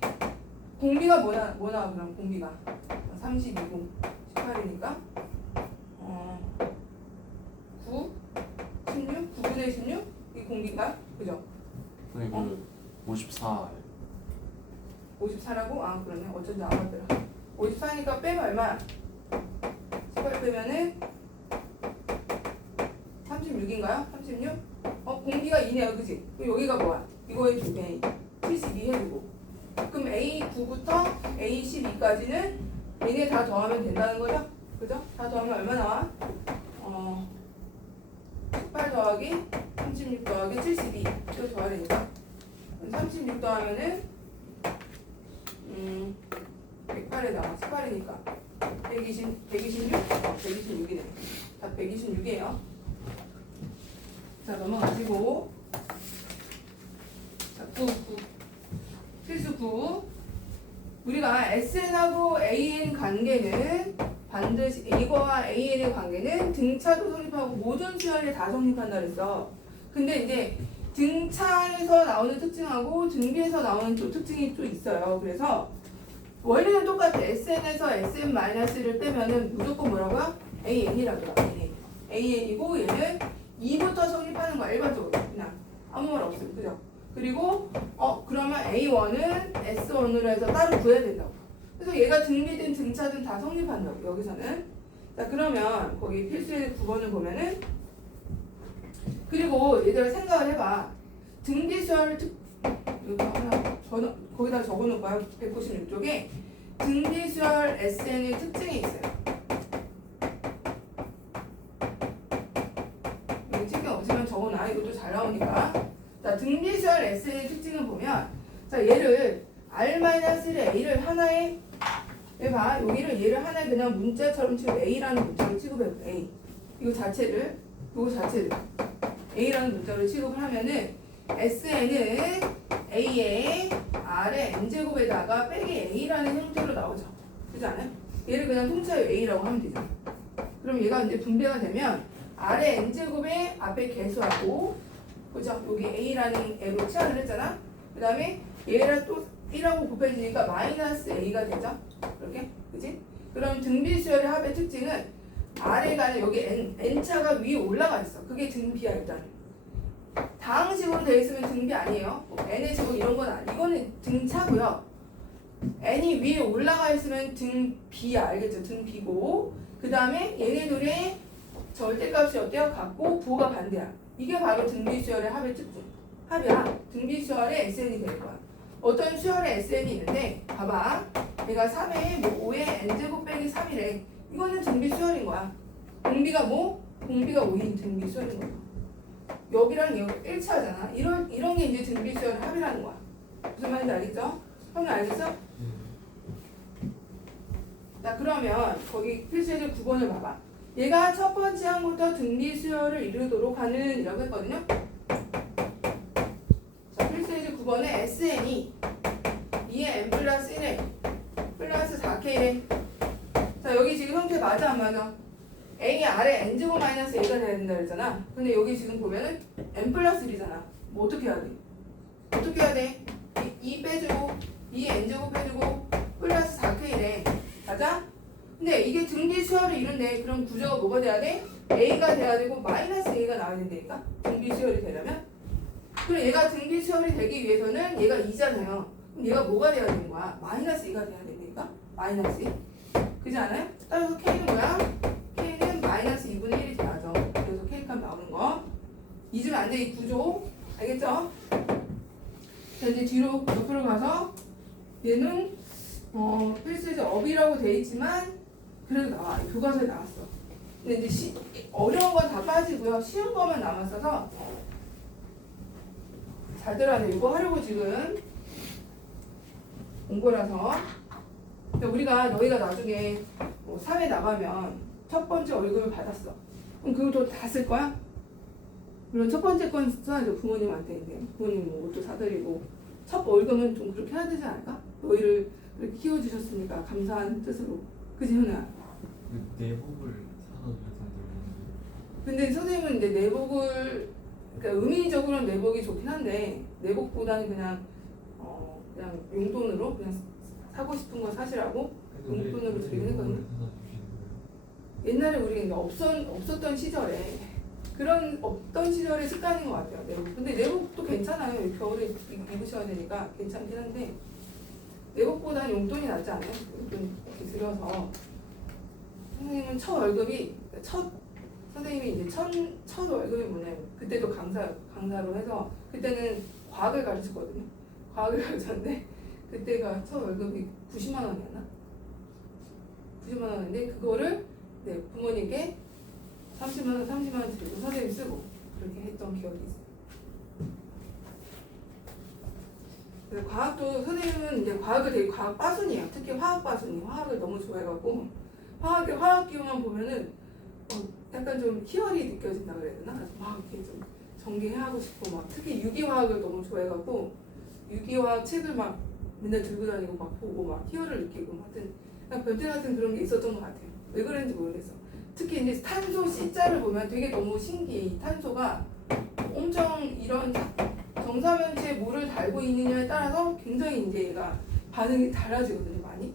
공비가 뭐나 그럼 공비가 32고 18이니까 9, 16, 9분의 16? 이 공비가 그죠? 선생님 54 54라고? 아, 그러네. 어쩐지 알았더라. 54니까 빼면 얼마? 18 빼면은 36인가요? 36? 공기가 2네요. 그치? 그럼 여기가 뭐야? 이거의 2배. 72 해주고. 그럼 A9부터 A12까지는 얘네 다 더하면 된다는 거죠? 그죠? 다 더하면 얼마 나와? 18 더하기 36 더하기 72. 이거 더해야 되니까. 36 더하면은 108에 나와. 18이니까. 126? 126이네. 다 126이에요. 자, 넘어가시고. 자, 9. 필수 9. 우리가 SN하고 AN 관계는 반드시 이거와 AN의 관계는 등차도 성립하고 모든 수열에 다 성립한다 그랬어. 근데 이제 등차에서 나오는 특징하고 등비에서 나오는 또 특징이 또 있어요. 그래서 원리는 똑같아. SN에서 SN-를 빼면은 무조건 뭐라고요? AN이라고 해요. AN이고 얘는 2부터 성립하는 거야. 일반적으로. 그냥 아무 말 없어요. 그죠? 그리고 그러면 A1은 S1으로 해서 따로 구해야 된다고. 그래서 얘가 등비든 등차든 다 성립한다고. 여기서는. 자, 그러면 거기 필수의 9번을 보면은 그리고 얘들아 생각을 해봐. 등비수열을 이거 하나 거기다 적어놓을 거야. 196쪽에 등비수열 SN의 특징이 있어요. 여기 책에 없으면 적어놔. 이것도 잘 나오니까. 자, 등비수열 SN의 특징을 보면 자, 얘를 R-1의 A를 하나에 봐. 여기를 얘를 하나에 그냥 문자처럼 치고 A라는 문자로 취급해요. A. 이거 자체를 A라는 문자로 취급을 하면은 SN은 A의 R의 N제곱에다가 빼기 A라는 형태로 나오죠. 그렇지 않아요? 얘를 그냥 통째로 A라고 하면 되죠. 그럼 얘가 이제 분배가 되면 R의 N제곱에 앞에 개수하고 그죠? 여기 A라는 애로 치환을 했잖아. 그 다음에 얘랑 또 1하고 곱해지니까 마이너스 A가 되죠. 이렇게. 그지? 그럼 등비수열의 합의 특징은 R에가 아니라 여기 N차가 위에 올라가 있어. 그게 등비야 일단. 다항식으로 되어 있으면 등비 아니에요. N의 제곱 이런 건 아니. 이거는 등차고요. N이 위에 올라가 있으면 등비야. 알겠죠? 등비고. 그 다음에 얘네들의 절대값이 어때요? 같고 부호가 반대야. 이게 바로 등비수열의 합의 특징. 합이야. 등비수열의 SN이 될 거야. 어떤 수열의 SN이 있는데 봐봐. 얘가 3에 5에 N제곱 빼기 3이래. 이거는 등비수열인 거야. 공비가 뭐? 공비가 5인 등비수열인 거야. 여기랑 여기 1차잖아. 이런 게 이제 등비수열의 합이라는 거야. 무슨 말인지 알겠죠? 형님 알겠어? 자, 그러면 거기 필수예제 9번을 봐봐. 얘가 첫 번째 항부터 등비수열을 이루도록 하는 이라고 했거든요. 번에 SN이 2의 n 플러스 1에 플러스 4K래. 자, 여기 지금 형태 맞아 안 맞아? A 아래 n제곱 마이너스 a가 돼야 된다 그랬잖아. 근데 여기 지금 보면은 n 플러스 1이잖아. 뭐 어떻게 해야 돼? 어떻게 해야 돼? 2 빼주고 2 n제곱 빼주고 플러스 4K래. 맞아? 근데 이게 등비 수열을 이룬데 그럼 구조가 뭐가 돼야 돼? a가 돼야 되고 마이너스 a가 나와야 된다니까? 등비 수열이 되려면? 그럼 얘가 등비 수열이 되기 위해서는 얘가 2잖아요. 그럼 얘가 뭐가 돼야 되는 거야? 마이너스 2가 돼야 된다니까? 마이너스 2. 그지 않아요? 따라서 K는 뭐야? K는 마이너스 2분의 1이 돼야죠. 그래서 K값 나오는 거. 잊으면 안 돼, 이 구조. 알겠죠? 자, 이제 뒤로 옆으로 가서 얘는 필수에서 업이라고 돼 있지만 그래도 나와. 교과서에 나왔어. 근데 이제 어려운 건 다 빠지고요. 쉬운 거만 남았어서 잘 들어야 돼. 이거 하려고 지금 온 거라서. 근데 우리가 너희가 나중에 뭐 사회 나가면 첫 번째 월급을 받았어. 그럼 그거 다 쓸 거야? 물론 첫 번째 건 써야죠. 부모님한테 이제 부모님 뭐 옷도 사드리고 첫 월급은 좀 그렇게 해야 되지 않을까? 너희를 그렇게 키워주셨으니까 감사한 뜻으로. 그지 현우야? 내복을 사다 주셨는데. 근데 선생님은 이제 내복을 그러니까 의미적으로는 내복이 좋긴 한데 내복보다는 그냥 그냥 용돈으로 그냥 사고 싶은 거 사시라고 용돈으로 드리긴 했거든요. 옛날에 우리 없었던 시절에 그런 없던 시절의 습관인 것 같아요. 내복. 근데 내복도 괜찮아요. 겨울에 입으셔야 되니까 괜찮긴 한데 내복보다는 용돈이 낫지 않아요? 용돈 이렇게 들여서 선생님은 첫 월급이 선생님이 이제 첫 월급이 뭐냐면 그때도 강사로 해서 그때는 과학을 가르쳤거든요. 과학을 가르쳤는데 그때가 첫 월급이 90만 원이었나? 90만 원인데 그거를 네, 부모님께 30만 원 드리고 선생님 쓰고 그렇게 했던 기억이 있어요. 그래서 과학도 선생님은 이제 과학을 되게 과학 빠순이에요. 특히 화학 빠순이 화학을 너무 좋아해갖고 화학 기호만 보면은 약간 좀 희열이 느껴진다 그래야 되나? 그래서 막 이렇게 좀 전개하고 싶고 막 특히 유기화학을 너무 좋아해갖고 유기화학 책을 막 맨날 들고 다니고 막 보고 막 희열을 느끼고 하여튼 변태 같은 그런 게 있었던 것 같아요. 왜 그런지 모르겠어. 특히 이제 탄소 C자를 보면 되게 너무 신기해. 이 탄소가 엄청 이런 정사면체에 물을 달고 있느냐에 따라서 굉장히 이제 얘가 반응이 달라지거든요, 많이.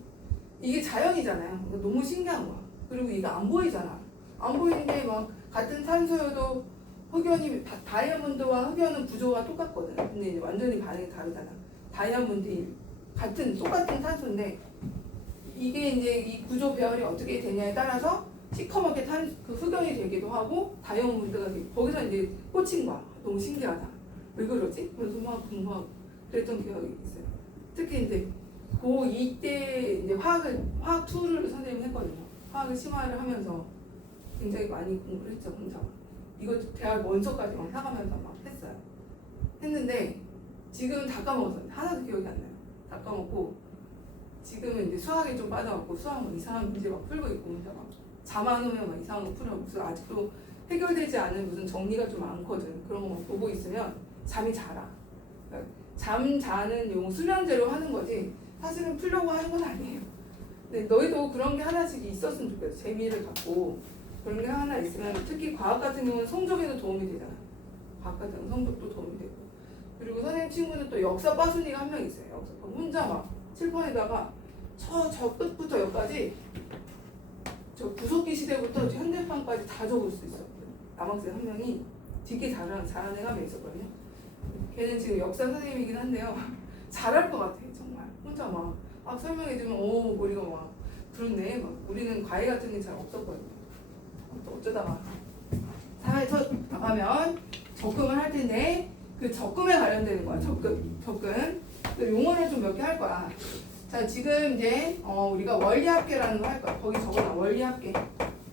이게 자연이잖아요. 그러니까 너무 신기한 거야. 그리고 이게 안 보이잖아. 안 보이는데 막 같은 탄소여도 흑연이 다이아몬드와 흑연은 구조가 똑같거든. 근데 이제 완전히 반응이 다르잖아. 다이아몬드 똑같은 탄소인데 이게 이제 이 구조 배열이 어떻게 되냐에 따라서 시커멓게 그 흑연이 되기도 하고 다이아몬드가 되고 거기서 이제 꽂힌 거야. 너무 신기하다. 왜 그러지? 그래서 막 공부하고 그랬던 기억이 있어요. 특히 이제 고2 때 이제 화학 2를 선생님이 했거든요. 화학을 심화를 하면서 굉장히 많이 공부를 했죠, 혼자. 이거 대학 원서까지 막 사가면서 막 했어요. 했는데 지금은 다 까먹었어요. 하나도 기억이 안 나요. 다 까먹고 지금은 이제 수학에 좀 빠져갖고 수학 뭐 이상한 문제 막 풀고 있고 혼자 막 잠안 오면 막 이상한 거 풀어. 무슨 아직도 해결되지 않은 무슨 정리가 좀 많거든. 그런 거 막 보고 있으면 잠이 잘 와. 그러니까 잠 자는 용 수면제로 하는 거지 사실은 풀려고 하는 건 아니에요. 근데 너희도 그런 게 하나씩 있었으면 좋겠어. 재미를 갖고 그런 게 하나 있으면 특히 과학 같은 경우는 성적에도 도움이 되잖아. 과학 같은 경우는 성적도 도움이 되고 그리고 선생님 친구는 또 역사 빠순이가 한 명 있어요. 역사 혼자 막 칠판에다가 저 끝부터 여기까지 저 구석기 시대부터 현대판까지 다 적을 수 있어. 남학생 한 명이 되게 잘하는 애가 한 명 있었거든요. 걔는 지금 역사 선생님이긴 한데요. 잘할 것 같아 정말. 혼자 막 설명해주면 머리가 막 그렇네. 막 우리는 과외 같은 게 잘 없었거든요. 또 어쩌다가 사회 첫 나가면 적금을 할 텐데 그 적금에 관련되는 거야. 적금. 용어를 좀 몇 개 할 거야. 자 지금 이제 우리가 원리합계라는 거 할 거야. 거기 적어놔. 원리합계.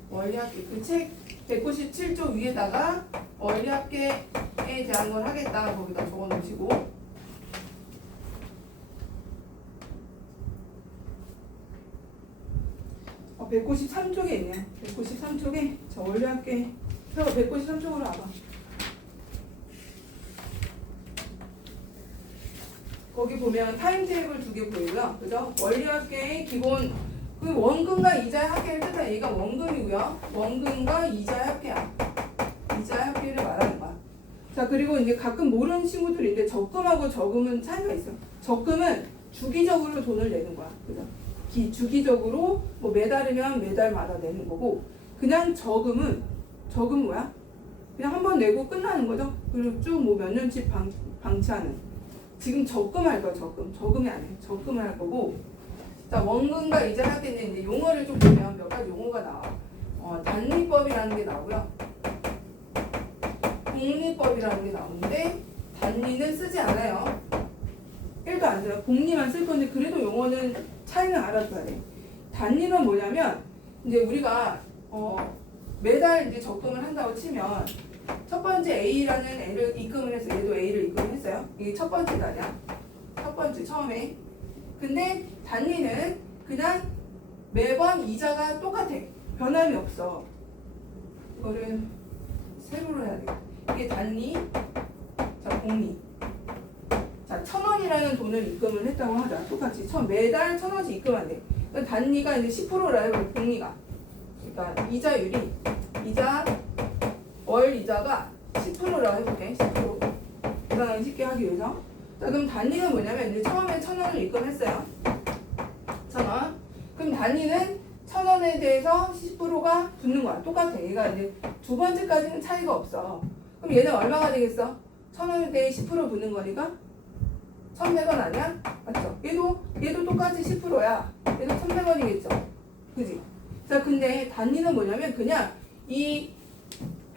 그 책 197조 위에다가 원리합계에 대한 걸 하겠다. 거기다 적어놓으시고 193쪽에 있네요. 193쪽에 자 원리합계 193쪽으로 와봐. 거기 보면 타임테이블 2개 보이고요. 그죠? 원리합계의 기본 그 원금과 이자의 합계를 뜻한 얘가 원금이고요. 원금과 이자의 합계야. 이자의 합계를 말하는 거야. 자, 그리고 이제 가끔 모르는 친구들인데 적금하고 저금은 차이가 있어요. 적금은 주기적으로 돈을 내는 거야. 그죠? 주기적으로 뭐 매달이면 매달마다 내는 거고, 그냥 저금은 뭐야? 그냥 한 번 내고 끝나는 거죠. 그리고 쭉 뭐 몇 년치 방치하는. 지금 적금할 거야. 적금이 아니에요. 적금을 할 거고. 자, 원금과 이자 할 때는 이제 용어를 좀 보면 몇 가지 용어가 나와. 단리법이라는 게 나오고요. 복리법이라는 게 나오는데 단리는 쓰지 않아요. 1도 안 써요. 복리만 쓸 건데 그래도 용어는 차이는 알아둬야 돼. 단리는 뭐냐면 이제 우리가 매달 이제 적금을 한다고 치면 첫 번째 A라는 애를 입금을 해서 얘도 A를 입금했어요. 이게 첫 번째 달이야. 첫 번째 처음에. 근데 단리는 그냥 매번 이자가 똑같아. 변함이 없어. 이거를 세로로 해야 돼. 이게 단리, 자 복리. 자 1,000원이라는 돈을 입금을 했다고 하자. 똑같이 매달 1,000원씩 입금한대. 그러니까 단리가 이제 10%라요. 복리가. 그러니까 이자율이 월 이자가 10%라고 해볼게. 10%. 계산하기 쉽게 하기 위해서. 자, 그럼 단리는 뭐냐면 이제 처음에 1,000원을 입금했어요. 1,000원. 그럼 단리는 1,000원에 대해서 10%가 붙는 거야. 똑같아. 얘가 이제 두 번째까지는 차이가 없어. 그럼 얘는 얼마가 되겠어? 1,000원에 대해 10% 붙는 거니까 1,100원 아니야? 맞죠? 얘도 똑같이 10%야. 얘도 1,100원이겠죠? 그지? 자, 근데 단리는 뭐냐면 그냥 이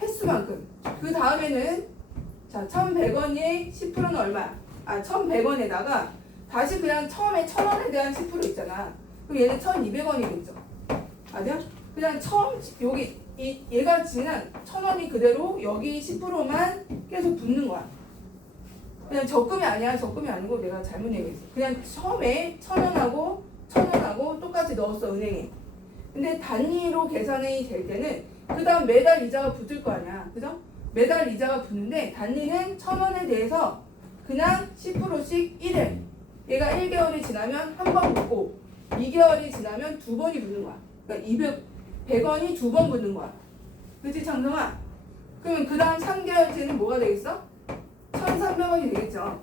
횟수만큼. 그 다음에는 자 1,100원에 10%는 얼마야? 1,100원에다가 다시 그냥 처음에 1,000원에 대한 10% 있잖아. 그럼 얘는 1,200원이겠죠. 맞아? 그냥 처음 얘가 지난 1,000원이 그대로 여기 10%만 계속 붙는 거야. 그냥 적금이 아니야. 적금이 아니고 내가 잘못 얘기했어. 그냥 처음에 1,000원하고 똑같이 넣었어 은행에. 근데 단위로 계산이 될 때는 그 다음 매달 이자가 붙을 거 아니야. 그죠? 매달 이자가 붙는데 단리는 1,000원에 대해서 그냥 10%씩 1회. 얘가 1개월이 지나면 한 번 붙고 2개월이 지나면 두 번이 붙는 거야. 그러니까 100원이 두 번 붙는 거야. 그치 창성아? 그럼 그 다음 3개월째는 뭐가 되겠어? 1,300원이 되겠죠.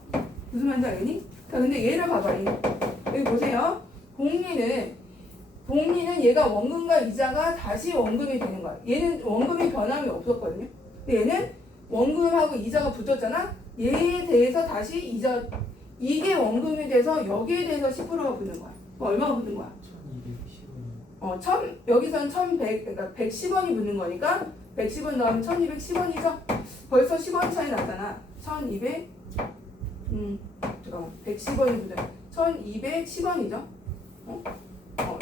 무슨 말인지 알겠니? 자, 근데 얘를 봐봐. 여기 보세요. 복리는 얘가 원금과 이자가 다시 원금이 되는 거야. 얘는 원금이 변함이 없었거든요. 근데 얘는 원금하고 이자가 붙었잖아. 얘에 대해서 다시 이게 원금이 돼서 여기에 대해서 10%가 붙는 거야. 얼마가 붙는 거야? 1,210원. 여기선 1,100, 그러니까 110원이 붙는 거니까 110원 넣으면 1,210원이죠. 벌써 10원 차이 났잖아. 110원이 붙는 1,210원이죠.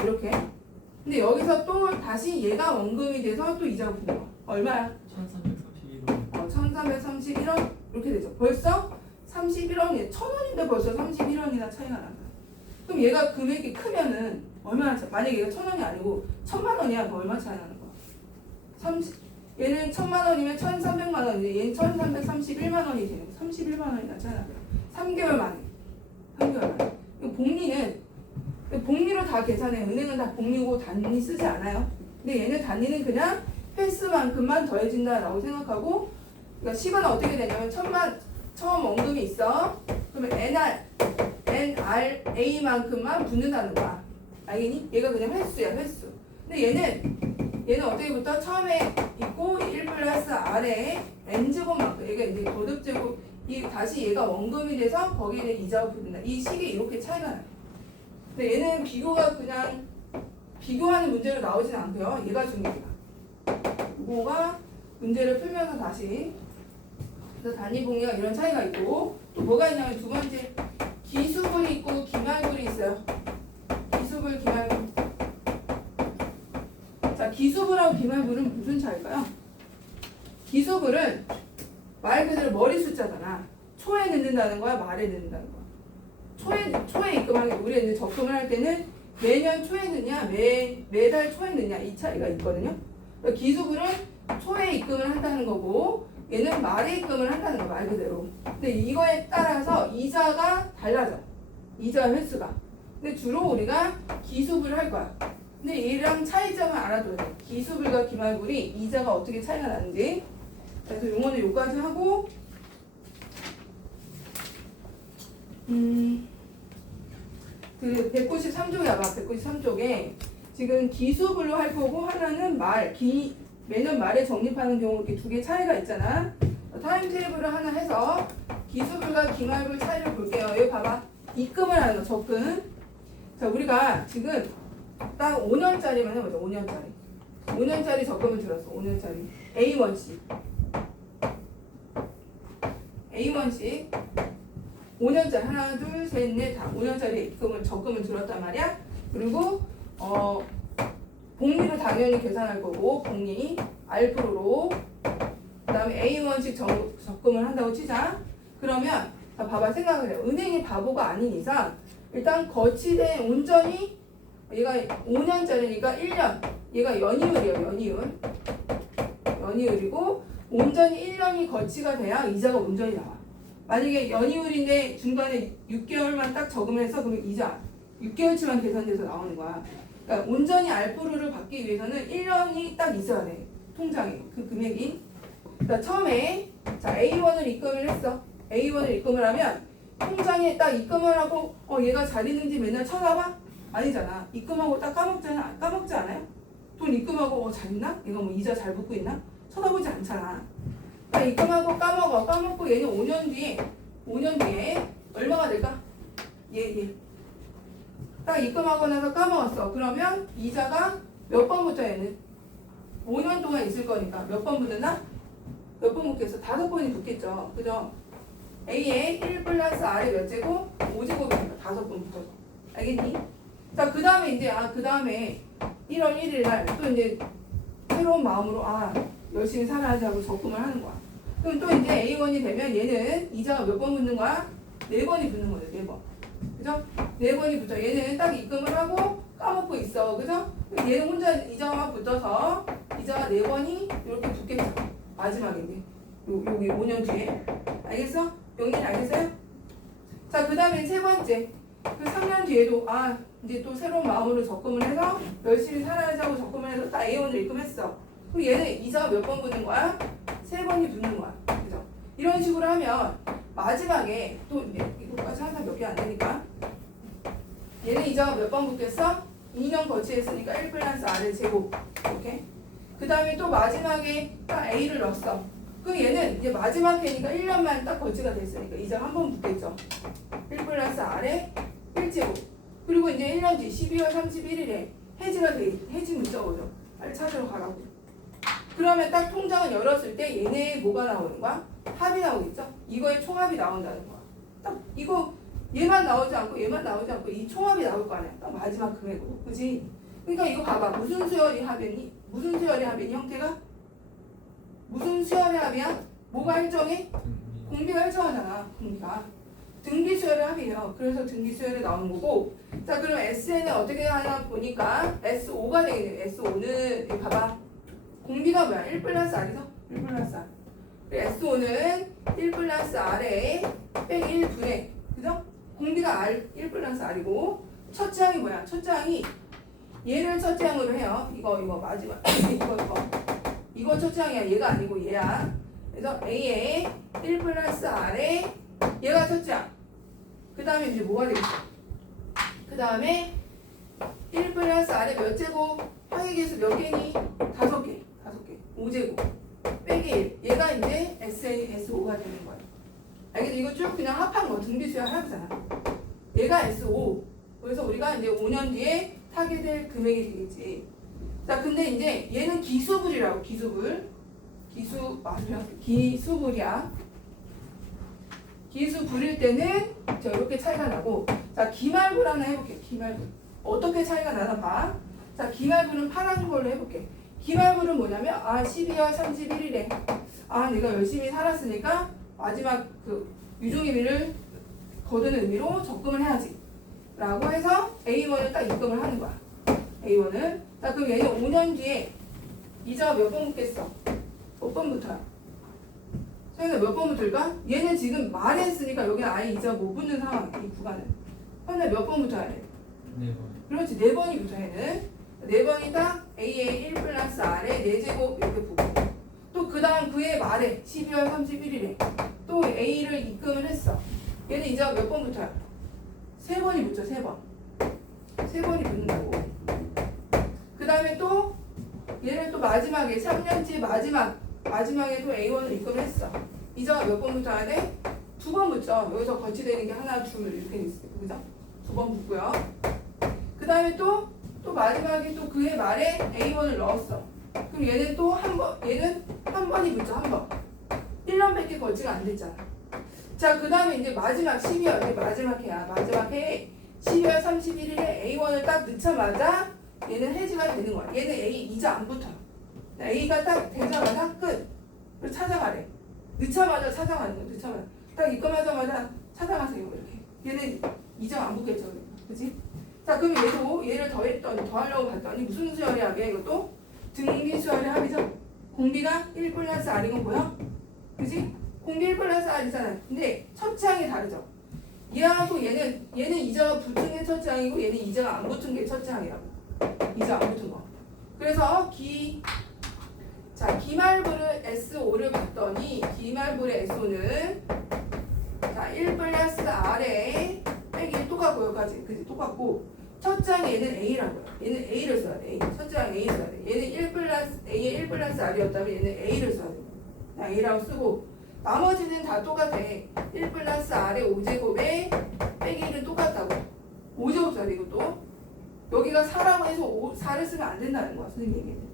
이렇게. 근데 여기서 또 다시 얘가 원금이 돼서 또 이자가 붙는 거야. 얼마야? 1,331원. 1,331원 이렇게 되죠. 벌써 31원이 1,000원인데 벌써 31원이나 차이가 나요. 그럼 얘가 금액이 크면은 얼마나 만약에 얘가 1,000원이 아니고 1,000만 원이야. 그럼 얼마 차이 나는 거야? 얘는 1,000만 원이면 1,300만 원인데 얘는 1,331만 원이 되는 거야. 31만 원이나 차이 나요. 3개월 만에. 복리로 다 계산해. 은행은 다 복리고 단리 쓰지 않아요. 근데 얘는 단리는 그냥 횟수만큼만 더해진다라고 생각하고, 그러니까 10은 어떻게 되냐면 처음 원금이 있어. 그러면 NRA만큼만 붙는다는 거야. 알겠니? 얘가 그냥 횟수야, 횟수. 근데 얘는 어떻게 붙어? 처음에 있고 1 플러스 R에 N제곱만큼. 얘가 이제 도덕제곱, 다시 얘가 원금이 돼서 거기에 대해 이자가 붙는다. 이 식이 이렇게 차이가 나요. 근데 얘는 그냥 비교하는 문제로 나오진 않고요. 얘가 중요해요. 이거가 문제를 풀면서 다시 그래서 단위봉리가 이런 차이가 있고, 또 뭐가 있냐면 두 번째 기수불이 있고 기말불이 있어요. 기수불, 기말불. 자, 기수불하고 기말불은 무슨 차이일까요? 기수불은 말 그대로 머리 숫자잖아. 초에 넣는다는 거야, 말에 넣는다는 거야. 초에 입금하는 게, 우리 이제 적금을 할 때는 매년 초에 넣냐, 매달 초에 넣냐, 이 차이가 있거든요. 그러니까 기수불은 초에 입금을 한다는 거고, 얘는 말에 입금을 한다는 거, 말 그대로. 근데 이거에 따라서 이자가 달라져. 이자 횟수가. 근데 주로 우리가 기수불을 할 거야. 근데 얘랑 차이점을 알아둬야 돼. 기수불과 기말불이 이자가 어떻게 차이가 나는지. 그래서 용어는 여기까지 하고 그 193쪽에 와봐. 193쪽에 지금 기수불로 할 거고 하나는 매년 말에 적립하는 경우 이렇게 두 개 차이가 있잖아. 타임테이블을 하나 해서 기수불과 기말불 차이를 볼게요. 여기 봐봐. 입금을 하는 거, 적금. 자, 우리가 지금 딱 5년짜리만 해보자. 5년짜리. 5년짜리 적금을 들었어. 5년짜리. A1씩. A1씩. 5년짜리. 하나, 둘, 셋, 넷, 다 5년짜리 적금을 들었단 말이야. 그리고, 복리로 당연히 계산할 거고, 복리. R프로로. 그 다음에 A1씩 적금을 한다고 치자. 그러면, 자, 봐봐. 생각을 해. 은행이 바보가 아닌 이상, 일단 거치된 온전히 얘가 5년짜리니까 1년. 얘가 연이율이에요. 연이율. 연이율이고 온전히 1년이 거치가 돼야 이자가 온전히 나와. 만약에 연이율인데 중간에 6개월만 딱 적응을 해서 그럼 이자 6개월치만 계산돼서 나오는 거야. 그러니까 온전히 알프로를 받기 위해서는 1년이 딱 있어야 돼. 통장에 그 금액이. 그러니까 처음에 자 A1을 입금을 했어. A1을 입금을 하면 통장에 딱 입금을 하고 얘가 잘 있는지 맨날 쳐다봐? 아니잖아. 입금하고 딱 까먹지 않아요? 돈 입금하고 잘 있나? 얘가 뭐 이자 잘 붙고 있나? 쳐다보지 않잖아. 딱 입금하고 까먹고 얘는 5년 뒤에 얼마가 될까? 얘. 딱 입금하고 나서 까먹었어. 그러면 이자가 몇 번부터 얘는? 5년 동안 있을 거니까 몇 번 붙었나? 몇 번 붙겠어? 5번이 붙겠죠. 그죠? A에 1 플러스 R의 몇 제곱? 5제곱이니까 5번 붙어서. 알겠니? 자, 그 다음에 이제, 그 다음에 1월 1일 날 또 이제 새로운 마음으로, 열심히 살아야지 하고 적금을 하는 거야. 그럼 또 이제 A1이 되면 얘는 이자가 몇 번 붙는 거야? 4번이 붙는 거죠, 4번. 그죠? 4번이 붙어. 얘는 딱 입금을 하고 까먹고 있어. 그죠? 얘는 혼자 이자가 붙어서 이자가 4번이 이렇게 붙겠죠. 마지막에. 여기 5년 뒤에. 알겠어? 용인 알겠어요? 자, 그 다음에 세 번째. 그 3년 뒤에도, 이제 또 새로운 마음으로 적금을 해서 열심히 살아야지 하고 적금을 해서 딱 A1을 입금했어. 그럼 얘는 이자가 몇 번 붙는 거야? 3번이 붙는 거야. 그죠? 이런 식으로 하면 마지막에 또 이제 이거까지 항상 몇 개 안 되니까 얘는 이자가 몇 번 붙겠어? 2년 거치했으니까 1 플러스 R의 제곱. 이렇게. 그 다음에 또 마지막에 딱 A를 넣었어. 그럼 얘는 이제 마지막 해니까 1년만 딱 거치가 됐으니까 이자가 한 번 붙겠죠. 1 플러스 R의 1제곱. 그리고 이제 1년 뒤 12월 31일에 해지 문자 오죠. 빨리 찾으러 가라고. 그러면 딱 통장을 열었을 때 얘네 뭐가 나오는 거야? 합이 나오겠죠? 이거의 총합이 나온다는 거야. 딱 이거 얘만 나오지 않고 이 총합이 나올 거 아니야. 딱 마지막 금액으로. 그지? 그러니까 이거 봐봐. 무슨 수열이 합이니? 무슨 수열의 합이니 형태가? 무슨 수열의 합이야? 뭐가 일정해? 공비가 일정하잖아. 공비가. 등기 수열의 합이에요. 그래서 등기 수열이 나오는 거고. 자, 그럼 SN은 어떻게 하나 보니까 S5가 되겠네. S5는 여기 봐봐. 공비가 뭐야? 1 플러스 R이죠? 1 플러스 R. S5는 1 플러스 R에 빼기 1분의. 그죠? 공비가 1 플러스 R이고 첫째 항이 뭐야? 첫째 항이 얘를 첫째 항으로 해요. 이거 마지막 이거 첫째 항이야. 얘가 아니고 얘야. 그래서 A에 1 플러스 R에 얘가 첫째 항. 그 다음에 이제 뭐가 되겠어? 그 다음에 1 플러스 R에 몇 제곱? 항의 개수 몇 개니? 5개. 5제곱. 빼기 1. 얘가 이제 S5가 되는 거야. 알겠지? 이거 쭉 그냥 합한 거. 등비수열 합이잖아. 얘가 S5. 그래서 우리가 이제 5년 뒤에 타게 될 금액이 되겠지. 자, 근데 이제 얘는 기수불이라고. 기수불이야. 기수불일 때는 이렇게 차이가 나고. 자, 기말불 하나 해볼게. 기말불. 어떻게 차이가 나나 봐. 자, 기말불은 파란 걸로 해볼게. 기말불은 뭐냐면 12월 31일에 내가 열심히 살았으니까 마지막 그 유종의미를 거두는 의미로 적금을 해야지 라고 해서 A1을 딱 입금을 하는 거야. A1을. 자, 그럼 얘는 5년 뒤에 이자가 몇 번 붙겠어? 몇 번 붙어요? 현재 몇 번 붙을까? 얘는 지금 말했으니까 여기는 아예 이자가 못 붙는 상황, 이 구간은. 현재 몇 번 붙어야 돼? 네 번. 그렇지, 4번이 붙어 얘는. 4번이 딱 A의 1 플러스 R의 4제곱 이렇게 붙고. 또 그 다음 그의 말에 12월 31일에 또 A를 입금을 했어. 얘는 이자가 몇 번 붙어요? 3번이 붙죠, 3번. 3번이 붙는다고. 그 다음에 또 얘를 또 마지막에 3년째 마지막에 또 A1을 입금했어. 이자가 몇 번 붙어야 돼? 2번 붙죠. 여기서 거치되는 게 하나, 둘 이렇게 있어요. 그죠? 2번 붙고요. 그 다음에 또 마지막에 또 그의 말에 A1을 넣었어. 그럼 얘는 또 얘는 한 번이 붙죠, 한 번. 1년밖에 거치가 안 됐잖아. 자, 그 다음에 이제 마지막 12월, 이제 마지막 해야. 마지막 해 12월 31일에 A1을 딱 넣자마자 얘는 해지가 되는 거야. 얘는 A 이자 안 붙어요. A가 딱 되자마자 끝. 그리고 찾아가래. 넣자마자 찾아가는 거야. 넣자마자. 딱 입금하자마자 찾아가세요. 이렇게. 얘는 이자 안 붙겠죠. 그치? 자, 그럼 얘를 더하려고 봤더니 무슨 수열의 합이야? 이것도 등비 수열의 합이죠. 공비가 1 플러스 R인 건 뭐야? 그치? 공비 1 플러스 R이잖아. 근데 첫 장이 다르죠. 얘하고 얘는 이자가 붙은 게 첫 장이고 얘는 이자가 안 붙은 게 첫 장이라고. 이자 안 붙은 거. 그래서 기말부를 S5를 봤더니 기말부의 S5는 자, 1 플러스 R에 빼기 똑같고 여기까지. 그치? 똑같고 첫 장에 얘는 A라고요. 얘는 A를 써야 돼. A. 첫 장에 A 써야 돼. 얘는 1 플러스 A의 1 플러스 R이었다면 얘는 A를 써야 돼. 그냥 A라고 쓰고 나머지는 다 똑같아. 1 플러스 R의 5제곱에 빼기 1은 똑같다고. 5제곱 써야 돼 이것도. 여기가 4라고 해서 4를 쓰면 안 된다는 거야 선생님 얘기는.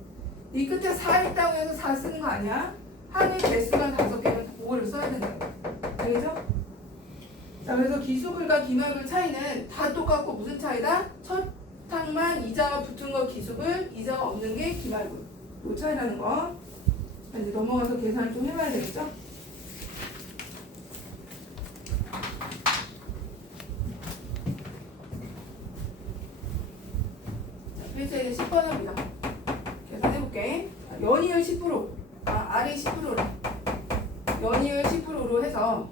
이 끝에 4 있다고 해서 4 쓰는 거 아니야? 항의 개수가 5개면 5를 써야 된다는 거야. 알겠죠? 자, 그래서 기수불과 기말불 차이는 다 똑같고 무슨 차이다? 첫 항만 이자가 붙은 거 기수불, 이자가 없는 게 기말불. 이 차이라는 거. 이제 넘어가서 계산을 좀 해봐야 되겠죠? 필수에 10번을 보자. 계산해볼게. 연이율 10%, R이 10%라. 연이율 10%로 해서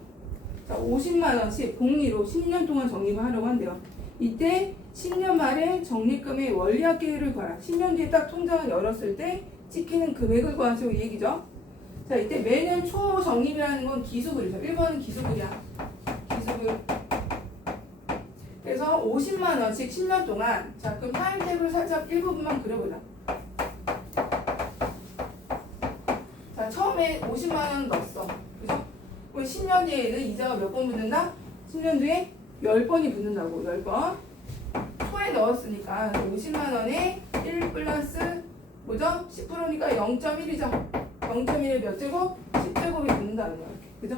자, 50만원씩 복리로 10년 동안 적립을 하려고 한대요. 이때 10년 말에 적립금의 원리합계율을 구하라. 10년 뒤에 딱 통장을 열었을 때 찍히는 금액을 구하시고 이 얘기죠. 자, 이때 매년 초 적립이라는 건 기수불이죠. 1번은 기수불이야. 기수불. 그래서 50만원씩 10년 동안 자, 그럼 타임테이블 살짝 일부분만 그려보자. 자, 처음에 50만원 넣었어. 그죠? 그럼 10년 뒤에는 이자가 몇 번 붙는다? 10년 뒤에 10번이 붙는다고. 10번. 초에 넣었으니까 50만원에 1 플러스 뭐죠? 10%니까 0.1이죠. 0.1에 몇 제곱? 10제곱이 붙는다는 거야. 그죠?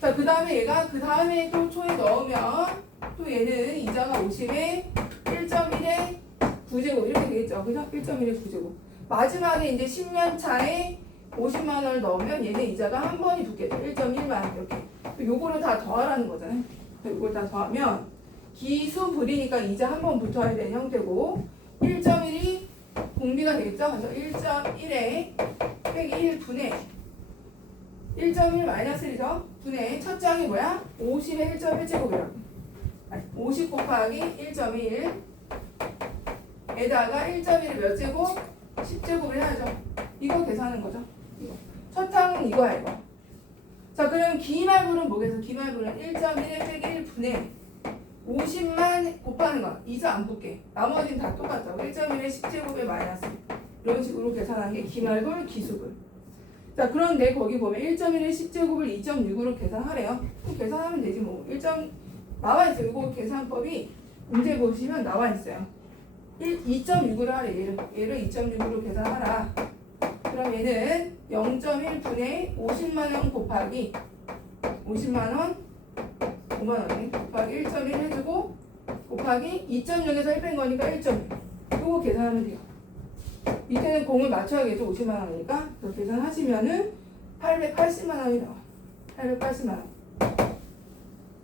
자, 그 다음에 얘가 그 다음에 또 초에 넣으면 또 얘는 이자가 50에 1.1에 9제곱 이렇게 되겠죠. 그죠? 1.1에 9제곱. 마지막에 이제 10년 차에 50만 원을 넣으면 얘는 이자가 한 번이 붙겠죠. 1.1만 이렇게. 요거를 다 더하라는 거잖아요. 이걸 다 더하면 기수불이니까 이자 한 번 붙어야 되는 형태고 1.1이 공비가 되겠죠. 그래서 1.1에 빼기 1분의 1.1 마이너스 1이죠. 분의 첫 장이 뭐야? 50에 1.1제곱이라고. 50 곱하기 1.1 에다가 1.1을 몇 제곱? 10제곱을 해야죠. 이거 계산하는 거죠. 이거. 첫 항은 이거야 이거. 자, 그럼 기말불은 뭐겠어? 기말불은 1.1에 빼기 1분의 50만 곱하는 거. 이자 안 붙게. 나머지는 다 똑같죠. 1.1에 10제곱에 마이너스. 이런 식으로 계산한 게 기말불, 기수불. 자, 그런데 거기 보면 1.1에 10제곱을 2.6으로 계산하래요. 그럼 계산하면 되지 뭐. 나와 있어요. 이거 계산법이 문제 보시면 나와 있어요. 2.6으로 하래. 얘를 2.6으로 계산하라. 그럼 얘는 0.1분의 50만원 곱하기 50만원 5만원에 곱하기 1.1 해주고 곱하기 2.6에서 1 뺀 거니까 1.6. 이거 계산하면 돼요. 이때는 공을 맞춰야겠죠. 50만원이니까. 그래서 계산하시면은 880만원이 나와. 880만원.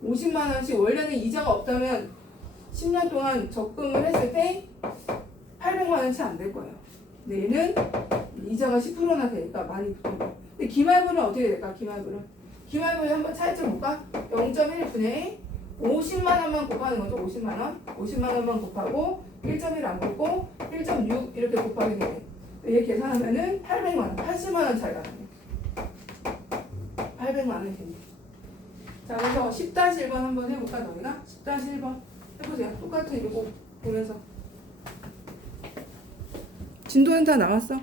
50만원씩 원래는 이자가 없다면 10년 동안 적금을 했을 때 800만원치 안 될 거예요. 근데 얘는 이자가 10%나 되니까 많이 붙은 거예요. 근데 근데 기말분은 어떻게 될까? 기말분을 한번 차이점 볼까? 0.1분의 50만 원만 곱하는 거죠. 50만 원. 50만 원만 곱하고 1.1 안 곱고 1.6 이렇게 곱하게 되네. 얘 계산하면은 800만 원, 80만 원 차이가 나네. 800만 원이 되네. 자, 그래서 10-1번 한번 해볼까, 너희가? 10-1번 해보세요. 똑같은 이거 보면서. 진도는 다 나왔어?